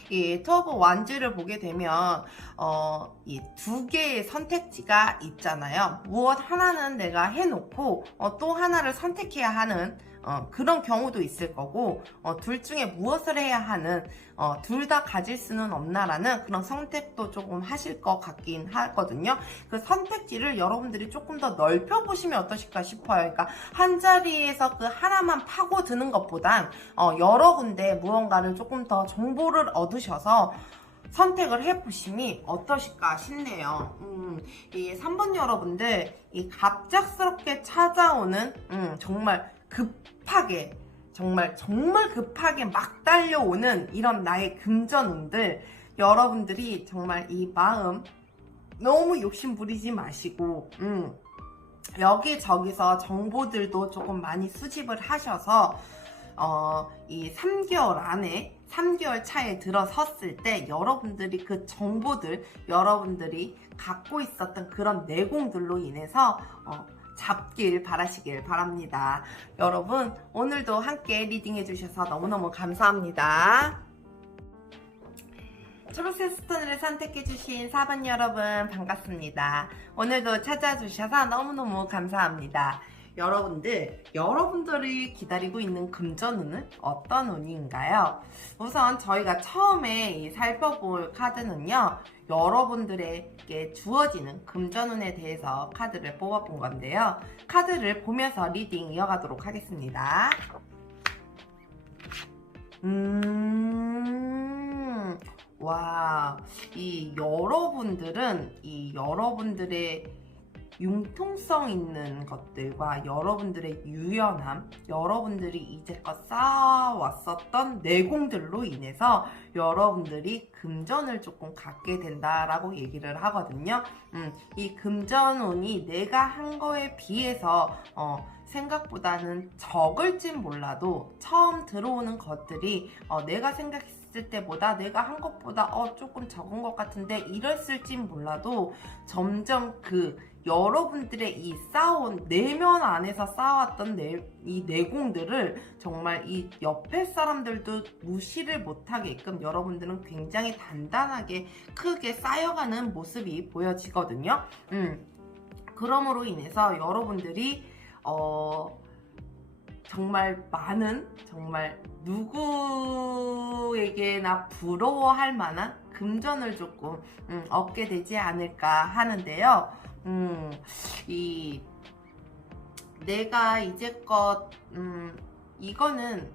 이 투어 오브 완즈를 보게 되면 이 두 개의 선택지가 있잖아요. 무엇 하나는 내가 해놓고 또 하나를 선택해야 하는 그런 경우도 있을 거고, 둘 중에 무엇을 해야 하는, 둘 다 가질 수는 없나라는 그런 선택도 조금 하실 것 같긴 하거든요. 그 선택지를 여러분들이 조금 더 넓혀보시면 어떠실까 싶어요. 그러니까 한 자리에서 그 하나만 파고드는 것보단 여러 군데 무언가를 조금 더 정보를 얻으셔서 선택을 해보심이 어떠실까 싶네요. 이 3번 여러분들, 이 갑작스럽게 찾아오는 정말 급하게, 정말 급하게 막 달려오는 이런 나의 금전운들, 여러분들이 정말 이 마음 너무 욕심 부리지 마시고 여기저기서 정보들도 조금 많이 수집을 하셔서 이 3개월 안에 3개월 차에 들어섰을 때 여러분들이 그 정보들, 여러분들이 갖고 있었던 그런 내공들로 인해서 잡길 바라시길 바랍니다. 여러분, 오늘도 함께 리딩 해주셔서 너무너무 감사합니다. 초록색 스톤을 선택해주신 4번 여러분 반갑습니다. 오늘도 찾아주셔서 너무너무 감사합니다. 여러분들이 기다리고 있는 금전운은 어떤 운인가요? 우선 저희가 처음에 살펴볼 카드는요, 여러분들에게 주어지는 금전운에 대해서 카드를 뽑아본 건데요. 카드를 보면서 리딩 이어가도록 하겠습니다. 와, 여러분들의 융통성 있는 것들과 여러분들의 유연함, 여러분들이 이제껏 쌓아왔었던 내공들로 인해서 여러분들이 금전을 조금 갖게 된다라고 얘기를 하거든요. 이 금전운이 내가 한 거에 비해서 생각보다는 적을진 몰라도 처음 들어오는 것들이 내가 생각했을 때보다 내가 한 것보다 조금 적은 것 같은데 이랬을진 몰라도 점점 여러분들의 이 쌓아온 내면 안에서 쌓아왔던 이 내공들을 정말 이 옆에 사람들도 무시를 못하게끔 여러분들은 굉장히 단단하게 크게 쌓여가는 모습이 보여지거든요. 그러므로 인해서 여러분들이 정말 누구에게나 부러워할 만한 금전을 조금 얻게 되지 않을까 하는데요. 내가 이제껏 이거는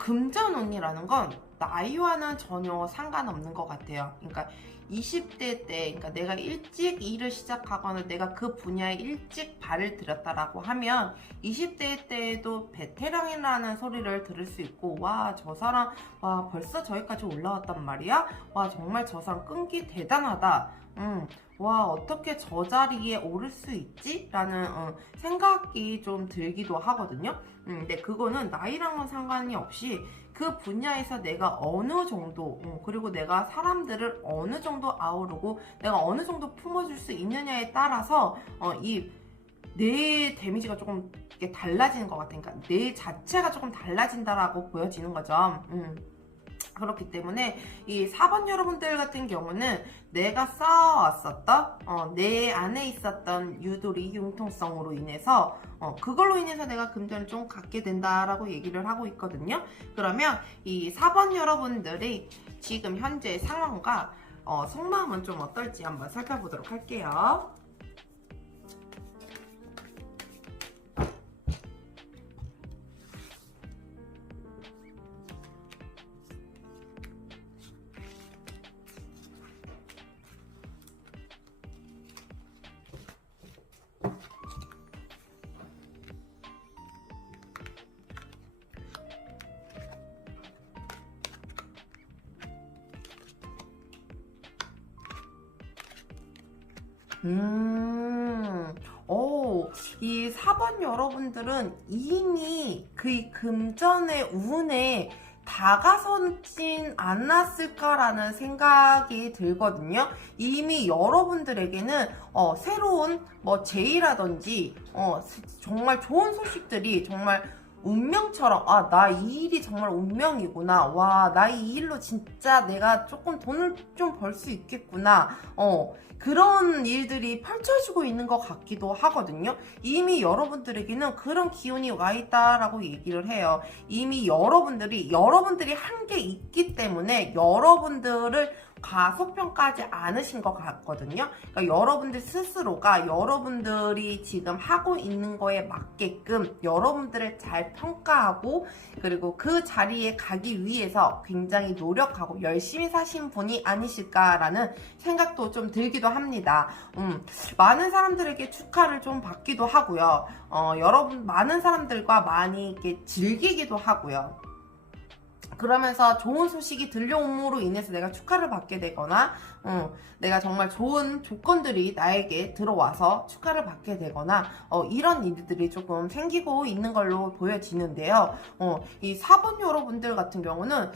금전운이라는 건 나이와는 전혀 상관없는 것 같아요. 그러니까 20대 때, 그러니까 내가 일찍 일을 시작하거나 내가 그 분야에 일찍 발을 들였다라고 하면 20대 때에도 베테랑이라는 소리를 들을 수 있고, 와, 저 사람, 와, 벌써 저기까지 올라왔단 말이야? 와, 정말 저 사람 끈기 대단하다. 와, 어떻게 저 자리에 오를 수 있지? 라는 생각이 좀 들기도 하거든요. 근데 그거는 나이랑은 상관이 없이 그 분야에서 내가 어느 정도, 그리고 내가 사람들을 어느 정도 아우르고 내가 어느 정도 품어줄 수 있느냐에 따라서 내 데미지가 조금 이렇게 달라지는 것 같아요. 그러니까 내 자체가 조금 달라진다라고 보여지는 거죠. 그렇기 때문에 이 4번 여러분들 같은 경우는 내가 쌓아왔었던 내 안에 있었던 유도리 융통성으로 인해서 그걸로 인해서 내가 금전을 좀 갖게 된다라고 얘기를 하고 있거든요. 그러면 이 4번 여러분들이 지금 현재 상황과 속마음은 좀 어떨지 한번 살펴보도록 할게요. 이 4번 여러분들은 이미 그 금전의 운에 다가서진 않았을까라는 생각이 들거든요. 이미 여러분들에게는 새로운 제의라든지 정말 좋은 소식들이 정말 운명처럼 나 이 일이 정말 운명이구나. 와, 나 이 일로 진짜 내가 조금 돈을 좀 벌 수 있겠구나. 그런 일들이 펼쳐지고 있는 것 같기도 하거든요. 이미 여러분들에게는 그런 기운이 와 있다라고 얘기를 해요. 이미 여러분들이 한 게 있기 때문에 여러분들을 과소평가하지 않으신 것 같거든요. 그러니까 여러분들 스스로가 여러분들이 지금 하고 있는 거에 맞게끔 여러분들을 잘 평가하고 그리고 그 자리에 가기 위해서 굉장히 노력하고 열심히 사신 분이 아니실까라는 생각도 좀 들기도 합니다. 많은 사람들에게 축하를 좀 받기도 하고요. 많은 사람들과 많이 이렇게 즐기기도 하고요. 그러면서 좋은 소식이 들려옴으로 인해서 내가 축하를 받게 되거나 내가 정말 좋은 조건들이 나에게 들어와서 축하를 받게 되거나 이런 일들이 조금 생기고 있는 걸로 보여지는데요. 이 4번 여러분들 같은 경우는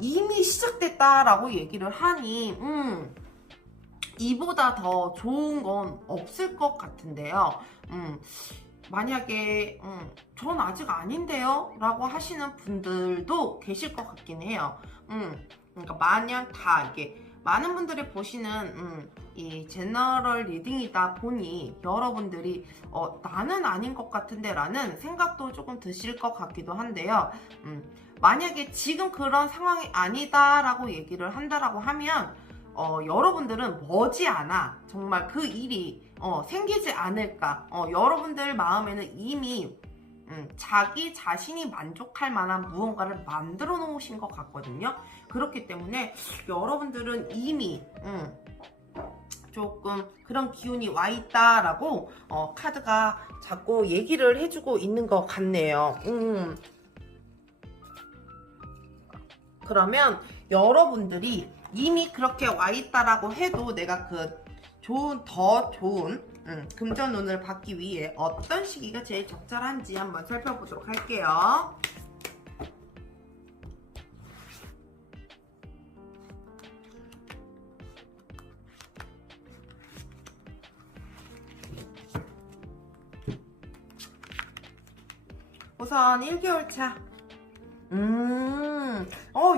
이미 시작됐다라고 얘기를 하니 이보다 더 좋은 건 없을 것 같은데요. 만약에 전 아직 아닌데요? 라고 하시는 분들도 계실 것 같긴 해요. 그러니까 마냥 다 이게 많은 분들이 보시는 이 제너럴 리딩이다 보니 여러분들이 나는 아닌 것 같은데 라는 생각도 조금 드실 것 같기도 한데요. 만약에 지금 그런 상황이 아니다 라고 얘기를 한다라고 하면 여러분들은 머지않아 정말 그 일이 생기지 않을까. 여러분들 마음에는 이미 자기 자신이 만족할 만한 무언가를 만들어 놓으신 것 같거든요. 그렇기 때문에 여러분들은 이미 조금 그런 기운이 와 있다라고 카드가 자꾸 얘기를 해주고 있는 것 같네요. 그러면 여러분들이 이미 그렇게 와 있다라고 해도 내가 그 더 좋은 금전운을 받기 위해 어떤 시기가 제일 적절한지 한번 살펴보도록 할게요. 우선 1개월 차.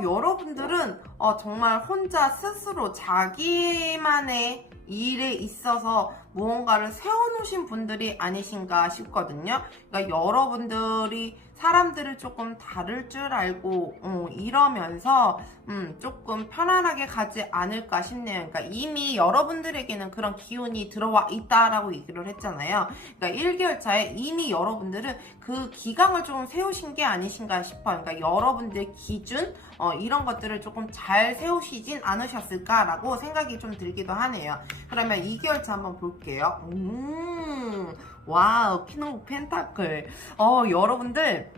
여러분들은 정말 혼자 스스로 자기만의 일에 있어서 무언가를 세워놓으신 분들이 아니신가 싶거든요. 그러니까 여러분들이 사람들을 조금 다룰 줄 알고 이러면서 조금 편안하게 가지 않을까 싶네요. 그러니까 이미 여러분들에게는 그런 기운이 들어와 있다라고 얘기를 했잖아요. 그러니까 1개월 차에 이미 여러분들은 그 기강을 좀 세우신 게 아니신가 싶어요. 그러니까 여러분들의 기준 이런 것들을 조금 잘 세우시진 않으셨을까라고 생각이 좀 들기도 하네요. 그러면 2개월 차 한번 볼게요. 와우, 퀸 오브 펜타클. 여러분들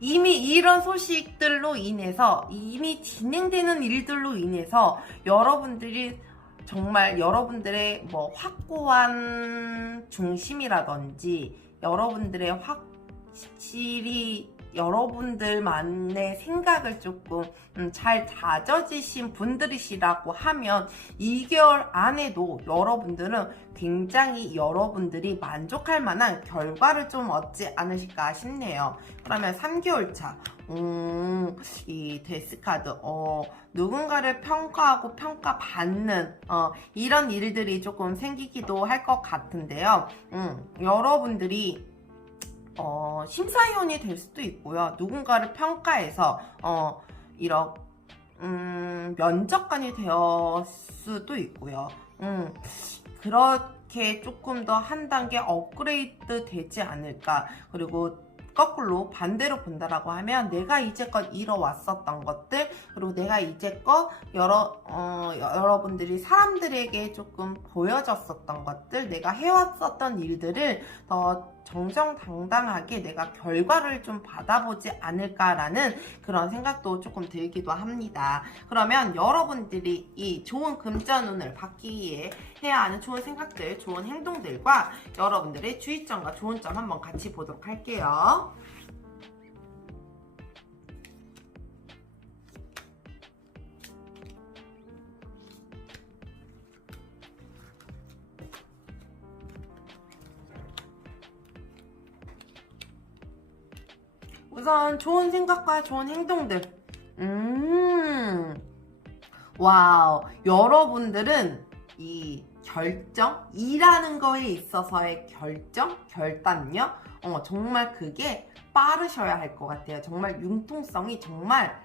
이미 이런 소식들로 인해서 이미 진행되는 일들로 인해서 여러분들이 정말 여러분들의 뭐 확고한 중심이라든지 여러분들의 확실히 여러분들만의 생각을 조금 잘 다져지신 분들이시라고 하면 2개월 안에도 여러분들은 굉장히 여러분들이 만족할 만한 결과를 좀 얻지 않으실까 싶네요. 그러면 3개월 차, 이 데스카드, 누군가를 평가하고 평가받는 이런 일들이 조금 생기기도 할 것 같은데요. 여러분들이 심사위원이 될 수도 있고요. 누군가를 평가해서 이런 면접관이 되었을 수도 있고요. 그렇게 조금 더 한 단계 업그레이드 되지 않을까. 그리고 거꾸로 반대로 본다라고 하면 내가 이제껏 이뤄왔었던 것들, 그리고 내가 이제껏 여러분들이 사람들에게 조금 보여줬었던 것들, 내가 해왔었던 일들을 더 정정당당하게 내가 결과를 좀 받아보지 않을까라는 그런 생각도 조금 들기도 합니다. 그러면 여러분들이 이 좋은 금전운을 받기 위해 해야 하는 좋은 생각들, 좋은 행동들과 여러분들의 주의점과 좋은 점 한번 같이 보도록 할게요. 우선 좋은 생각과 좋은 행동들. 와우. 여러분들은 이 일하는 거에 있어서의 결단요? 정말 그게 빠르셔야 할 것 같아요. 정말 융통성이 정말,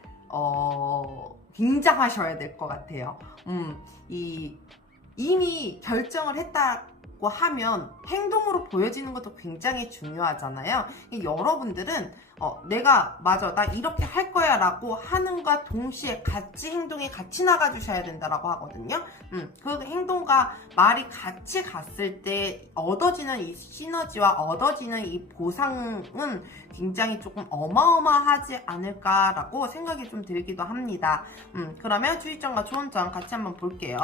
굉장하셔야 될 것 같아요. 이미 결정을 했다고 하면 행동으로 보여지는 것도 굉장히 중요하잖아요. 여러분들은 나 이렇게 할 거야 라고 하는과 동시에 같이 행동이 같이 나가 주셔야 된다라고 하거든요. 그 행동과 말이 같이 갔을 때 얻어지는 이 시너지와 얻어지는 이 보상은 굉장히 조금 어마어마하지 않을까라고 생각이 좀 들기도 합니다. 그러면 주의점과 좋은 점 같이 한번 볼게요.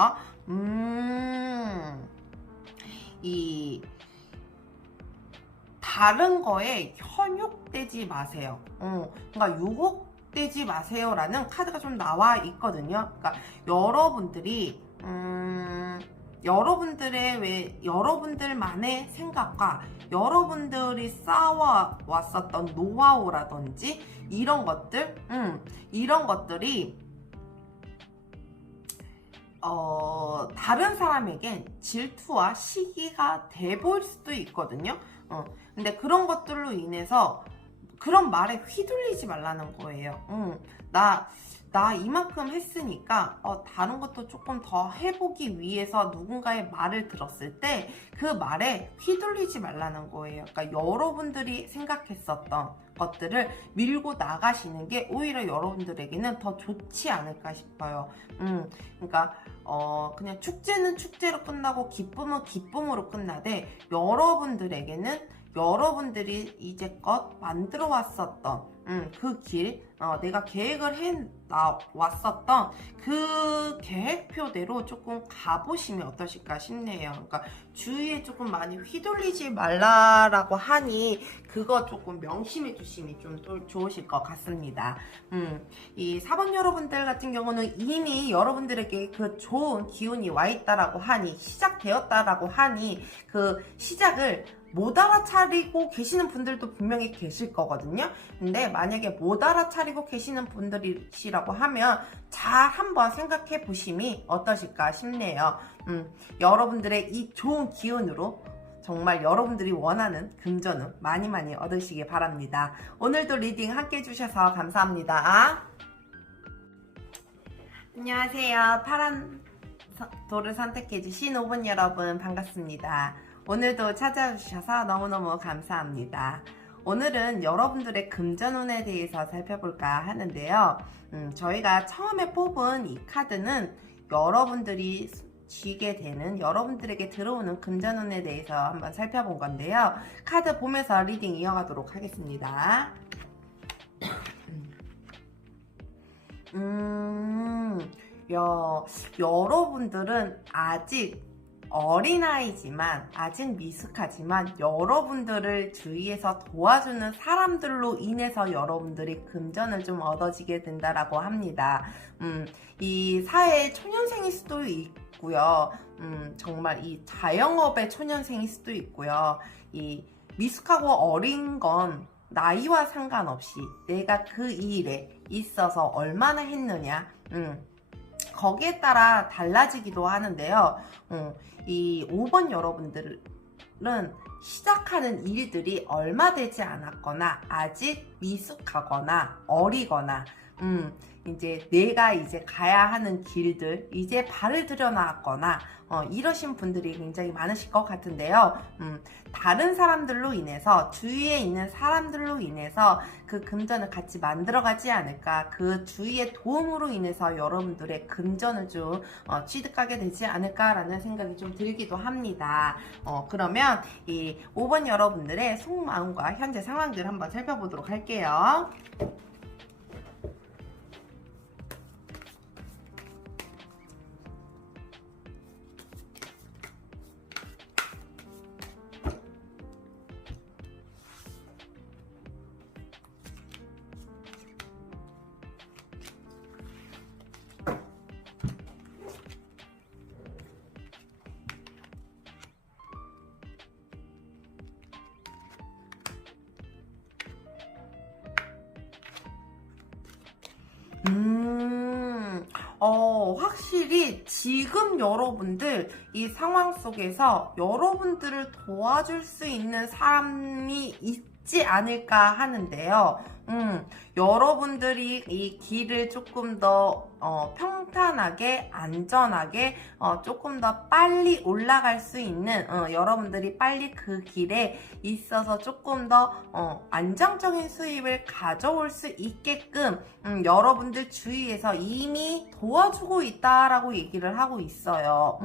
다른 거에 현혹되지 마세요. 그러니까 유혹되지 마세요라는 카드가 좀 나와 있거든요. 그러니까 여러분들이 여러분들만의 생각과 여러분들이 쌓아왔었던 노하우라든지 이런 것들이 다른 사람에겐 질투와 시기가 돼 보일 수도 있거든요. 근데 그런 것들로 인해서 그런 말에 휘둘리지 말라는 거예요. 나 이만큼 했으니까 다른 것도 조금 더 해보기 위해서 누군가의 말을 들었을 때 그 말에 휘둘리지 말라는 거예요. 그러니까 여러분들이 생각했었던 것들을 밀고 나가시는 게 오히려 여러분들에게는 더 좋지 않을까 싶어요. 그러니까 그냥 축제는 축제로 끝나고 기쁨은 기쁨으로 끝나되 여러분들에게는 여러분들이 이제껏 만들어 왔었던 그 길, 내가 계획을 해 왔었던 그 계획표대로 조금 가보시면 어떠실까 싶네요. 그러니까 주위에 조금 많이 휘둘리지 말라라고 하니 그거 조금 명심해 주시면 좀 좋으실 것 같습니다. 이 4번 여러분들 같은 경우는 이미 여러분들에게 그 좋은 기운이 와 있다라고 하니, 시작되었다라고 하니 그 시작을 못 알아차리고 계시는 분들도 분명히 계실 거거든요. 근데 만약에 못 알아차리고 계시는 분들이시라고 하면 잘 한번 생각해 보심이 어떠실까 싶네요. 여러분들의 이 좋은 기운으로 정말 여러분들이 원하는 금전운 많이 많이 얻으시기 바랍니다. 오늘도 리딩 함께 해주셔서 감사합니다. 안녕하세요. 파란 돌을 선택해주신 5번 여러분 반갑습니다. 오늘도 찾아주셔서 너무너무 감사합니다. 오늘은 여러분들의 금전운에 대해서 살펴볼까 하는데요. 저희가 처음에 뽑은 이 카드는 여러분들이 쥐게 되는, 여러분들에게 들어오는 금전운에 대해서 한번 살펴본 건데요. 카드 보면서 리딩 이어가도록 하겠습니다. 여러분들은 아직 어린아이지만, 아직 미숙하지만 여러분들을 주위에서 도와주는 사람들로 인해서 여러분들이 금전을 좀 얻어지게 된다라고 합니다. 이 사회의 초년생일 수도 있고요. 정말 이 자영업의 초년생일 수도 있고요. 이 미숙하고 어린 건 나이와 상관없이 내가 그 일에 있어서 얼마나 했느냐, 거기에 따라 달라지기도 하는데요. 이 5번 여러분들은 시작하는 일들이 얼마 되지 않았거나 아직 미숙하거나 어리거나 이제 내가 이제 가야 하는 길들 이제 발을 들여놨거나 이러신 분들이 굉장히 많으실 것 같은데요. 다른 사람들로 인해서, 주위에 있는 사람들로 인해서 그 금전을 같이 만들어가지 않을까, 그 주위의 도움으로 인해서 여러분들의 금전을 좀 취득하게 되지 않을까라는 생각이 좀 들기도 합니다. 그러면 이 5번 여러분들의 속마음과 현재 상황들 한번 살펴보도록 할게요. 확실히 지금 여러분들 이 상황 속에서 여러분들을 도와줄 수 있는 사람이 있지 않을까 하는데요. 여러분들이 이 길을 조금 더 평탄하게, 안전하게, 조금 더 빨리 올라갈 수 있는, 여러분들이 빨리 그 길에 있어서 조금 더 안정적인 수입을 가져올 수 있게끔 여러분들 주위에서 이미 도와주고 있다라고 얘기를 하고 있어요.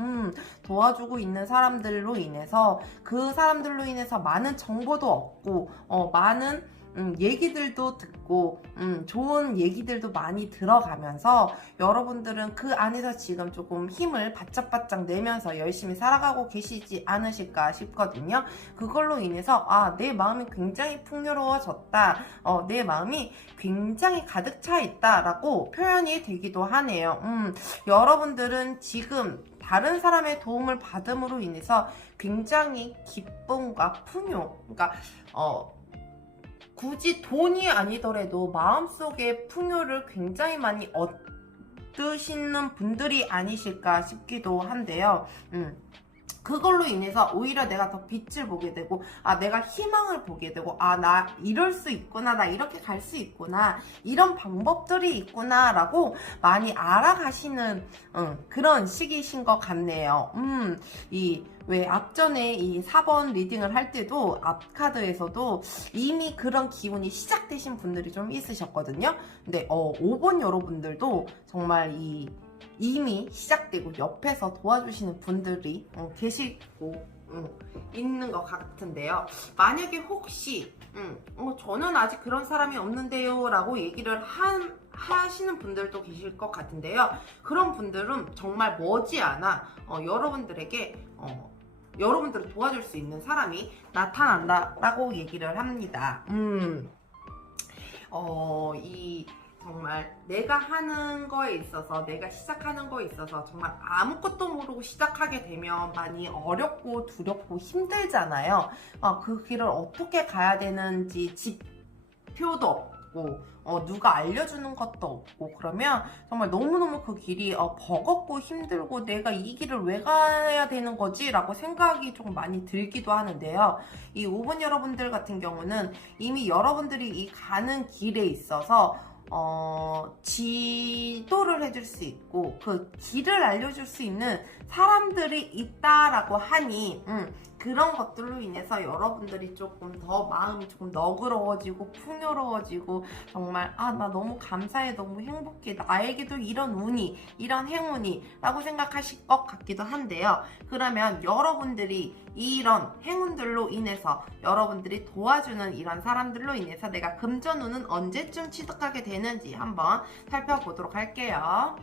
도와주고 있는 사람들로 인해서, 그 사람들로 인해서 많은 정보도 얻고 많은 얘기들도 듣고 좋은 얘기들도 많이 들어가면서 여러분들은 그 안에서 지금 조금 힘을 바짝바짝 내면서 열심히 살아가고 계시지 않으실까 싶거든요. 그걸로 인해서 내 마음이 굉장히 풍요로워졌다, 내 마음이 굉장히 가득 차 있다 라고 표현이 되기도 하네요. 여러분들은 지금 다른 사람의 도움을 받음으로 인해서 굉장히 기쁨과 풍요, 그러니까 굳이 돈이 아니더라도 마음속에 풍요를 굉장히 많이 받으시는 분들이 아니실까 싶기도 한데요. 그걸로 인해서 오히려 내가 더 빛을 보게 되고, 아, 내가 희망을 보게 되고, 아, 나 이럴 수 있구나, 나 이렇게 갈 수 있구나, 이런 방법들이 있구나 라고 많이 알아가시는 그런 시기신 것 같네요. 왜 앞전에 이 4번 리딩을 할 때도 앞카드에서도 이미 그런 기운이 시작되신 분들이 좀 있으셨거든요. 근데 5번 여러분들도 정말 이미 시작되고 옆에서 도와주시는 분들이 계시고 있는 것 같은데요. 만약에 혹시 저는 아직 그런 사람이 없는데요 라고 얘기를 하시는 분들도 계실 것 같은데요. 그런 분들은 정말 머지않아 여러분들에게 여러분들을 도와줄 수 있는 사람이 나타난다 라고 얘기를 합니다. 정말 내가 하는 거에 있어서, 내가 시작하는 거에 있어서 정말 아무것도 모르고 시작하게 되면 많이 어렵고 두렵고 힘들잖아요. 그 길을 어떻게 가야 되는지 지표도 없고 누가 알려주는 것도 없고, 그러면 정말 너무너무 그 길이 버겁고 힘들고 내가 이 길을 왜 가야 되는 거지? 라고 생각이 조금 많이 들기도 하는데요. 이 5번 여러분들 같은 경우는 이미 여러분들이 이 가는 길에 있어서 지도를 해줄 수 있고 그 길을 알려줄 수 있는 사람들이 있다라고 하니 그런 것들로 인해서 여러분들이 조금 더 마음이 조금 너그러워지고 풍요로워지고, 정말 나 너무 감사해, 너무 행복해, 나에게도 이런 운이, 이런 행운이 라고 생각하실 것 같기도 한데요. 그러면 여러분들이 이런 행운들로 인해서, 여러분들이 도와주는 이런 사람들로 인해서 내가 금전운은 언제쯤 취득하게 되는지 한번 살펴보도록 할게요.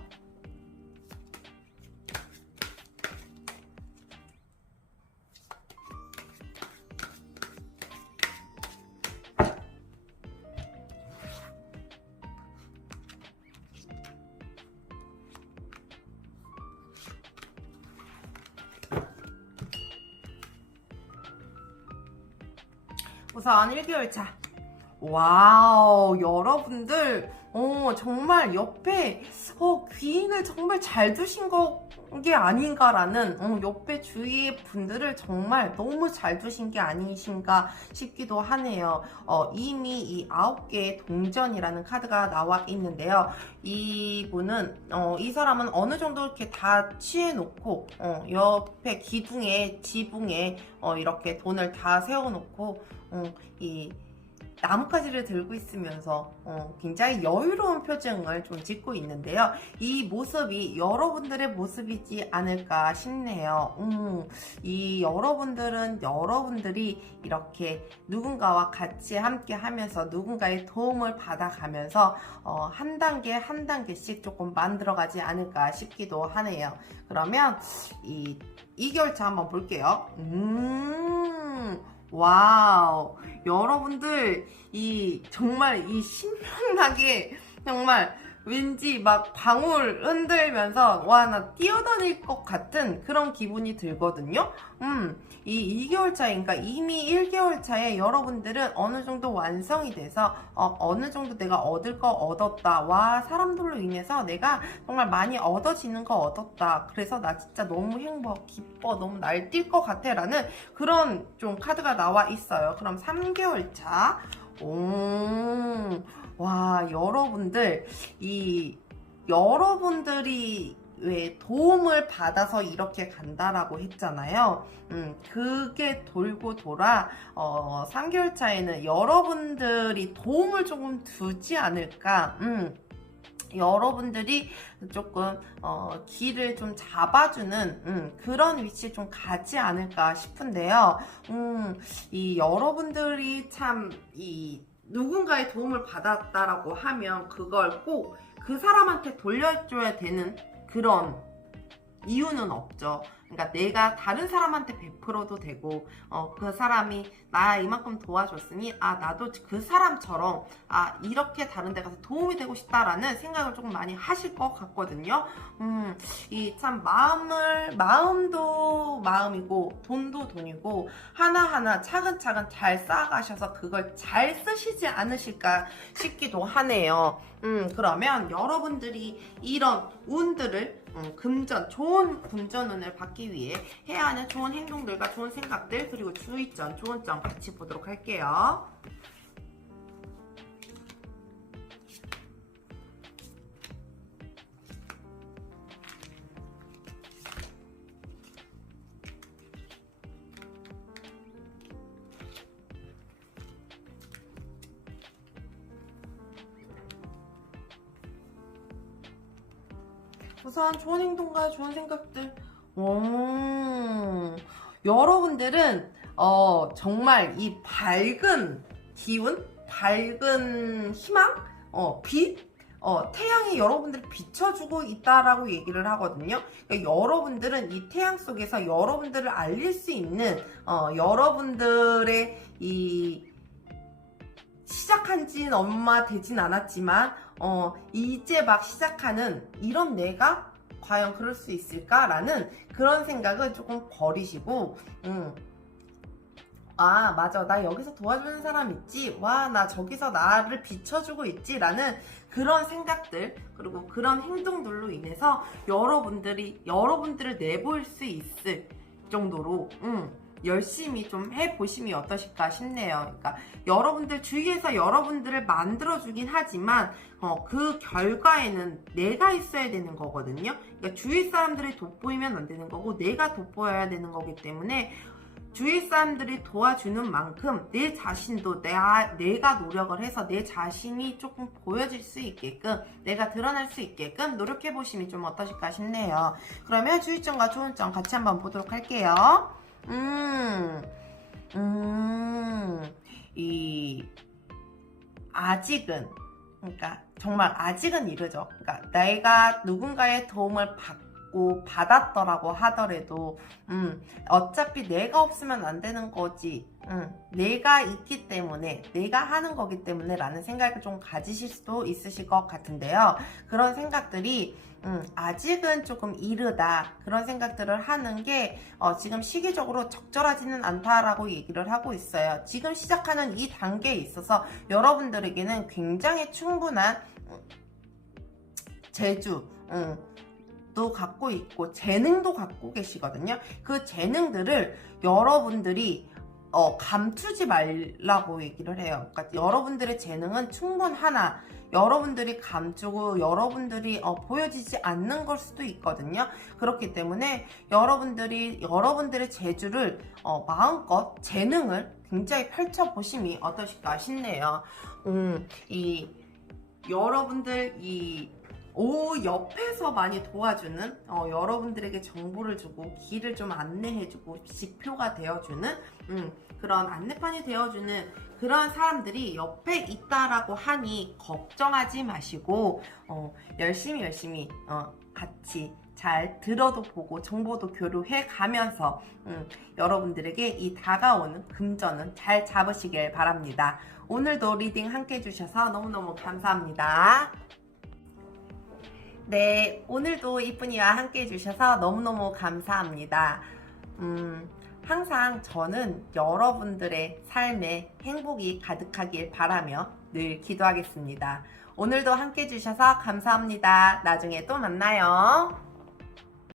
우선 1개월차. 와우, 여러분들 정말 옆에 귀인을 정말 잘 두신 게 아닌가라는, 옆에 주위의 분들을 정말 너무 잘 두신 게 아니신가 싶기도 하네요. 이미 이 9개의 동전이라는 카드가 나와 있는데요. 이분은 이 사람은 어느 정도 이렇게 다 취해놓고 옆에 기둥에 지붕에 이렇게 돈을 다 세워놓고 이 나뭇가지를 들고 있으면서 굉장히 여유로운 표정을 좀 짓고 있는데요. 이 모습이 여러분들의 모습이지 않을까 싶네요. 이 여러분들은 여러분들이 이렇게 누군가와 같이 함께 하면서 누군가의 도움을 받아가면서 한 단계 한 단계씩 조금 만들어가지 않을까 싶기도 하네요. 그러면 이 2개월차 한번 볼게요. 와우, 여러분들 정말 신명나게 정말 왠지 막 방울 흔들면서 나 뛰어다닐 것 같은 그런 기분이 들거든요. 이 2개월 차인가 이미 1개월 차에 여러분들은 어느 정도 완성이 돼서 어느 정도 내가 얻을 거 얻었다. 와, 사람들로 인해서 내가 정말 많이 얻어지는 거 얻었다. 그래서 나 진짜 너무 행복, 기뻐, 너무 날뛸 것 같아 라는 그런 좀 카드가 나와 있어요. 그럼 3개월 차. 와, 여러분들 여러분들이 왜 도움을 받아서 이렇게 간다라고 했잖아요. 그게 돌고 돌아 3개월 차에는 여러분들이 도움을 조금 두지 않을까. 여러분들이 조금 길을 좀 잡아주는 그런 위치에 좀 가지 않을까 싶은데요. 이 여러분들이 참 누군가의 도움을 받았다라고 하면 그걸 꼭 그 사람한테 돌려줘야 되는 그런 이유는 없죠. 그러니까 내가 다른 사람한테 베풀어도 되고, 그 사람이 나 이만큼 도와줬으니, 나도 그 사람처럼, 이렇게 다른 데 가서 도움이 되고 싶다라는 생각을 조금 많이 하실 것 같거든요. 이 참 마음도 마음이고, 돈도 돈이고, 하나하나 차근차근 잘 쌓아가셔서 그걸 잘 쓰시지 않으실까 싶기도 하네요. 그러면 여러분들이 이런 운들을 금전, 좋은 금전운을 받기 위해 해야 하는 좋은 행동들과 좋은 생각들, 그리고 주의점, 좋은 점 같이 보도록 할게요. 우선 좋은 행동과 좋은 생각들. 여러분들은 정말 이 밝은 기운, 밝은 희망, 빛, 태양이 여러분들을 비춰주고 있다라고 얘기를 하거든요. 그러니까 여러분들은 이 태양 속에서 여러분들을 알릴 수 있는 여러분들의 이 시작한 지는 얼마 되진 않았지만 이제 막 시작하는 이런 내가 과연 그럴 수 있을까라는 그런 생각을 조금 버리시고 맞아, 나 여기서 도와주는 사람 있지, 와, 나 저기서 나를 비춰주고 있지 라는 그런 생각들, 그리고 그런 행동들로 인해서 여러분들을 내보일 수 있을 정도로 열심히 좀 해보심이 어떠실까 싶네요. 그러니까 여러분들 주위에서 여러분들을 만들어주긴 하지만 그 결과에는 내가 있어야 되는 거거든요. 그러니까 주위 사람들이 돋보이면 안 되는 거고 내가 돋보여야 되는 거기 때문에 주위 사람들이 도와주는 만큼 내 자신도 내가 노력을 해서 내 자신이 조금 보여질 수 있게끔, 내가 드러날 수 있게끔 노력해보심이 좀 어떠실까 싶네요. 그러면 주의점과 좋은 점 같이 한번 보도록 할게요. 아직은, 그러니까 정말 아직은 이르죠. 그러니까 내가 누군가의 도움을 받았더라고 하더라도, 어차피 내가 없으면 안 되는 거지. 내가 있기 때문에, 내가 하는 거기 때문에 라는 생각을 좀 가지실 수도 있으실 것 같은데요. 그런 생각들이 아직은 조금 이르다, 그런 생각들을 하는 게 지금 시기적으로 적절하지는 않다라고 얘기를 하고 있어요. 지금 시작하는 이 단계에 있어서 여러분들에게는 굉장히 충분한 재주 도 갖고 있고 재능도 갖고 계시거든요. 그 재능들을 여러분들이 감추지 말라고 얘기를 해요. 그러니까 여러분들의 재능은 충분하나 여러분들이 감추고 여러분들이 보여지지 않는 걸 수도 있거든요. 그렇기 때문에 여러분들의 재주를 마음껏 재능을 굉장히 펼쳐보심이 어떠실까 싶네요. 여러분들 옆에서 많이 도와주는, 여러분들에게 정보를 주고 길을 좀 안내해주고 지표가 되어주는 그런 안내판이 되어주는 그런 사람들이 옆에 있다라고 하니 걱정하지 마시고 열심히 같이 잘 들어도 보고 정보도 교류해 가면서 여러분들에게 이 다가오는 금전은 잘 잡으시길 바랍니다. 오늘도 리딩 함께 해주셔서 너무너무 감사합니다. 네, 오늘도 이쁜이와 함께 해주셔서 너무너무 감사합니다. 항상 저는 여러분들의 삶에 행복이 가득하길 바라며 늘 기도하겠습니다. 오늘도 함께 해주셔서 감사합니다. 나중에 또 만나요.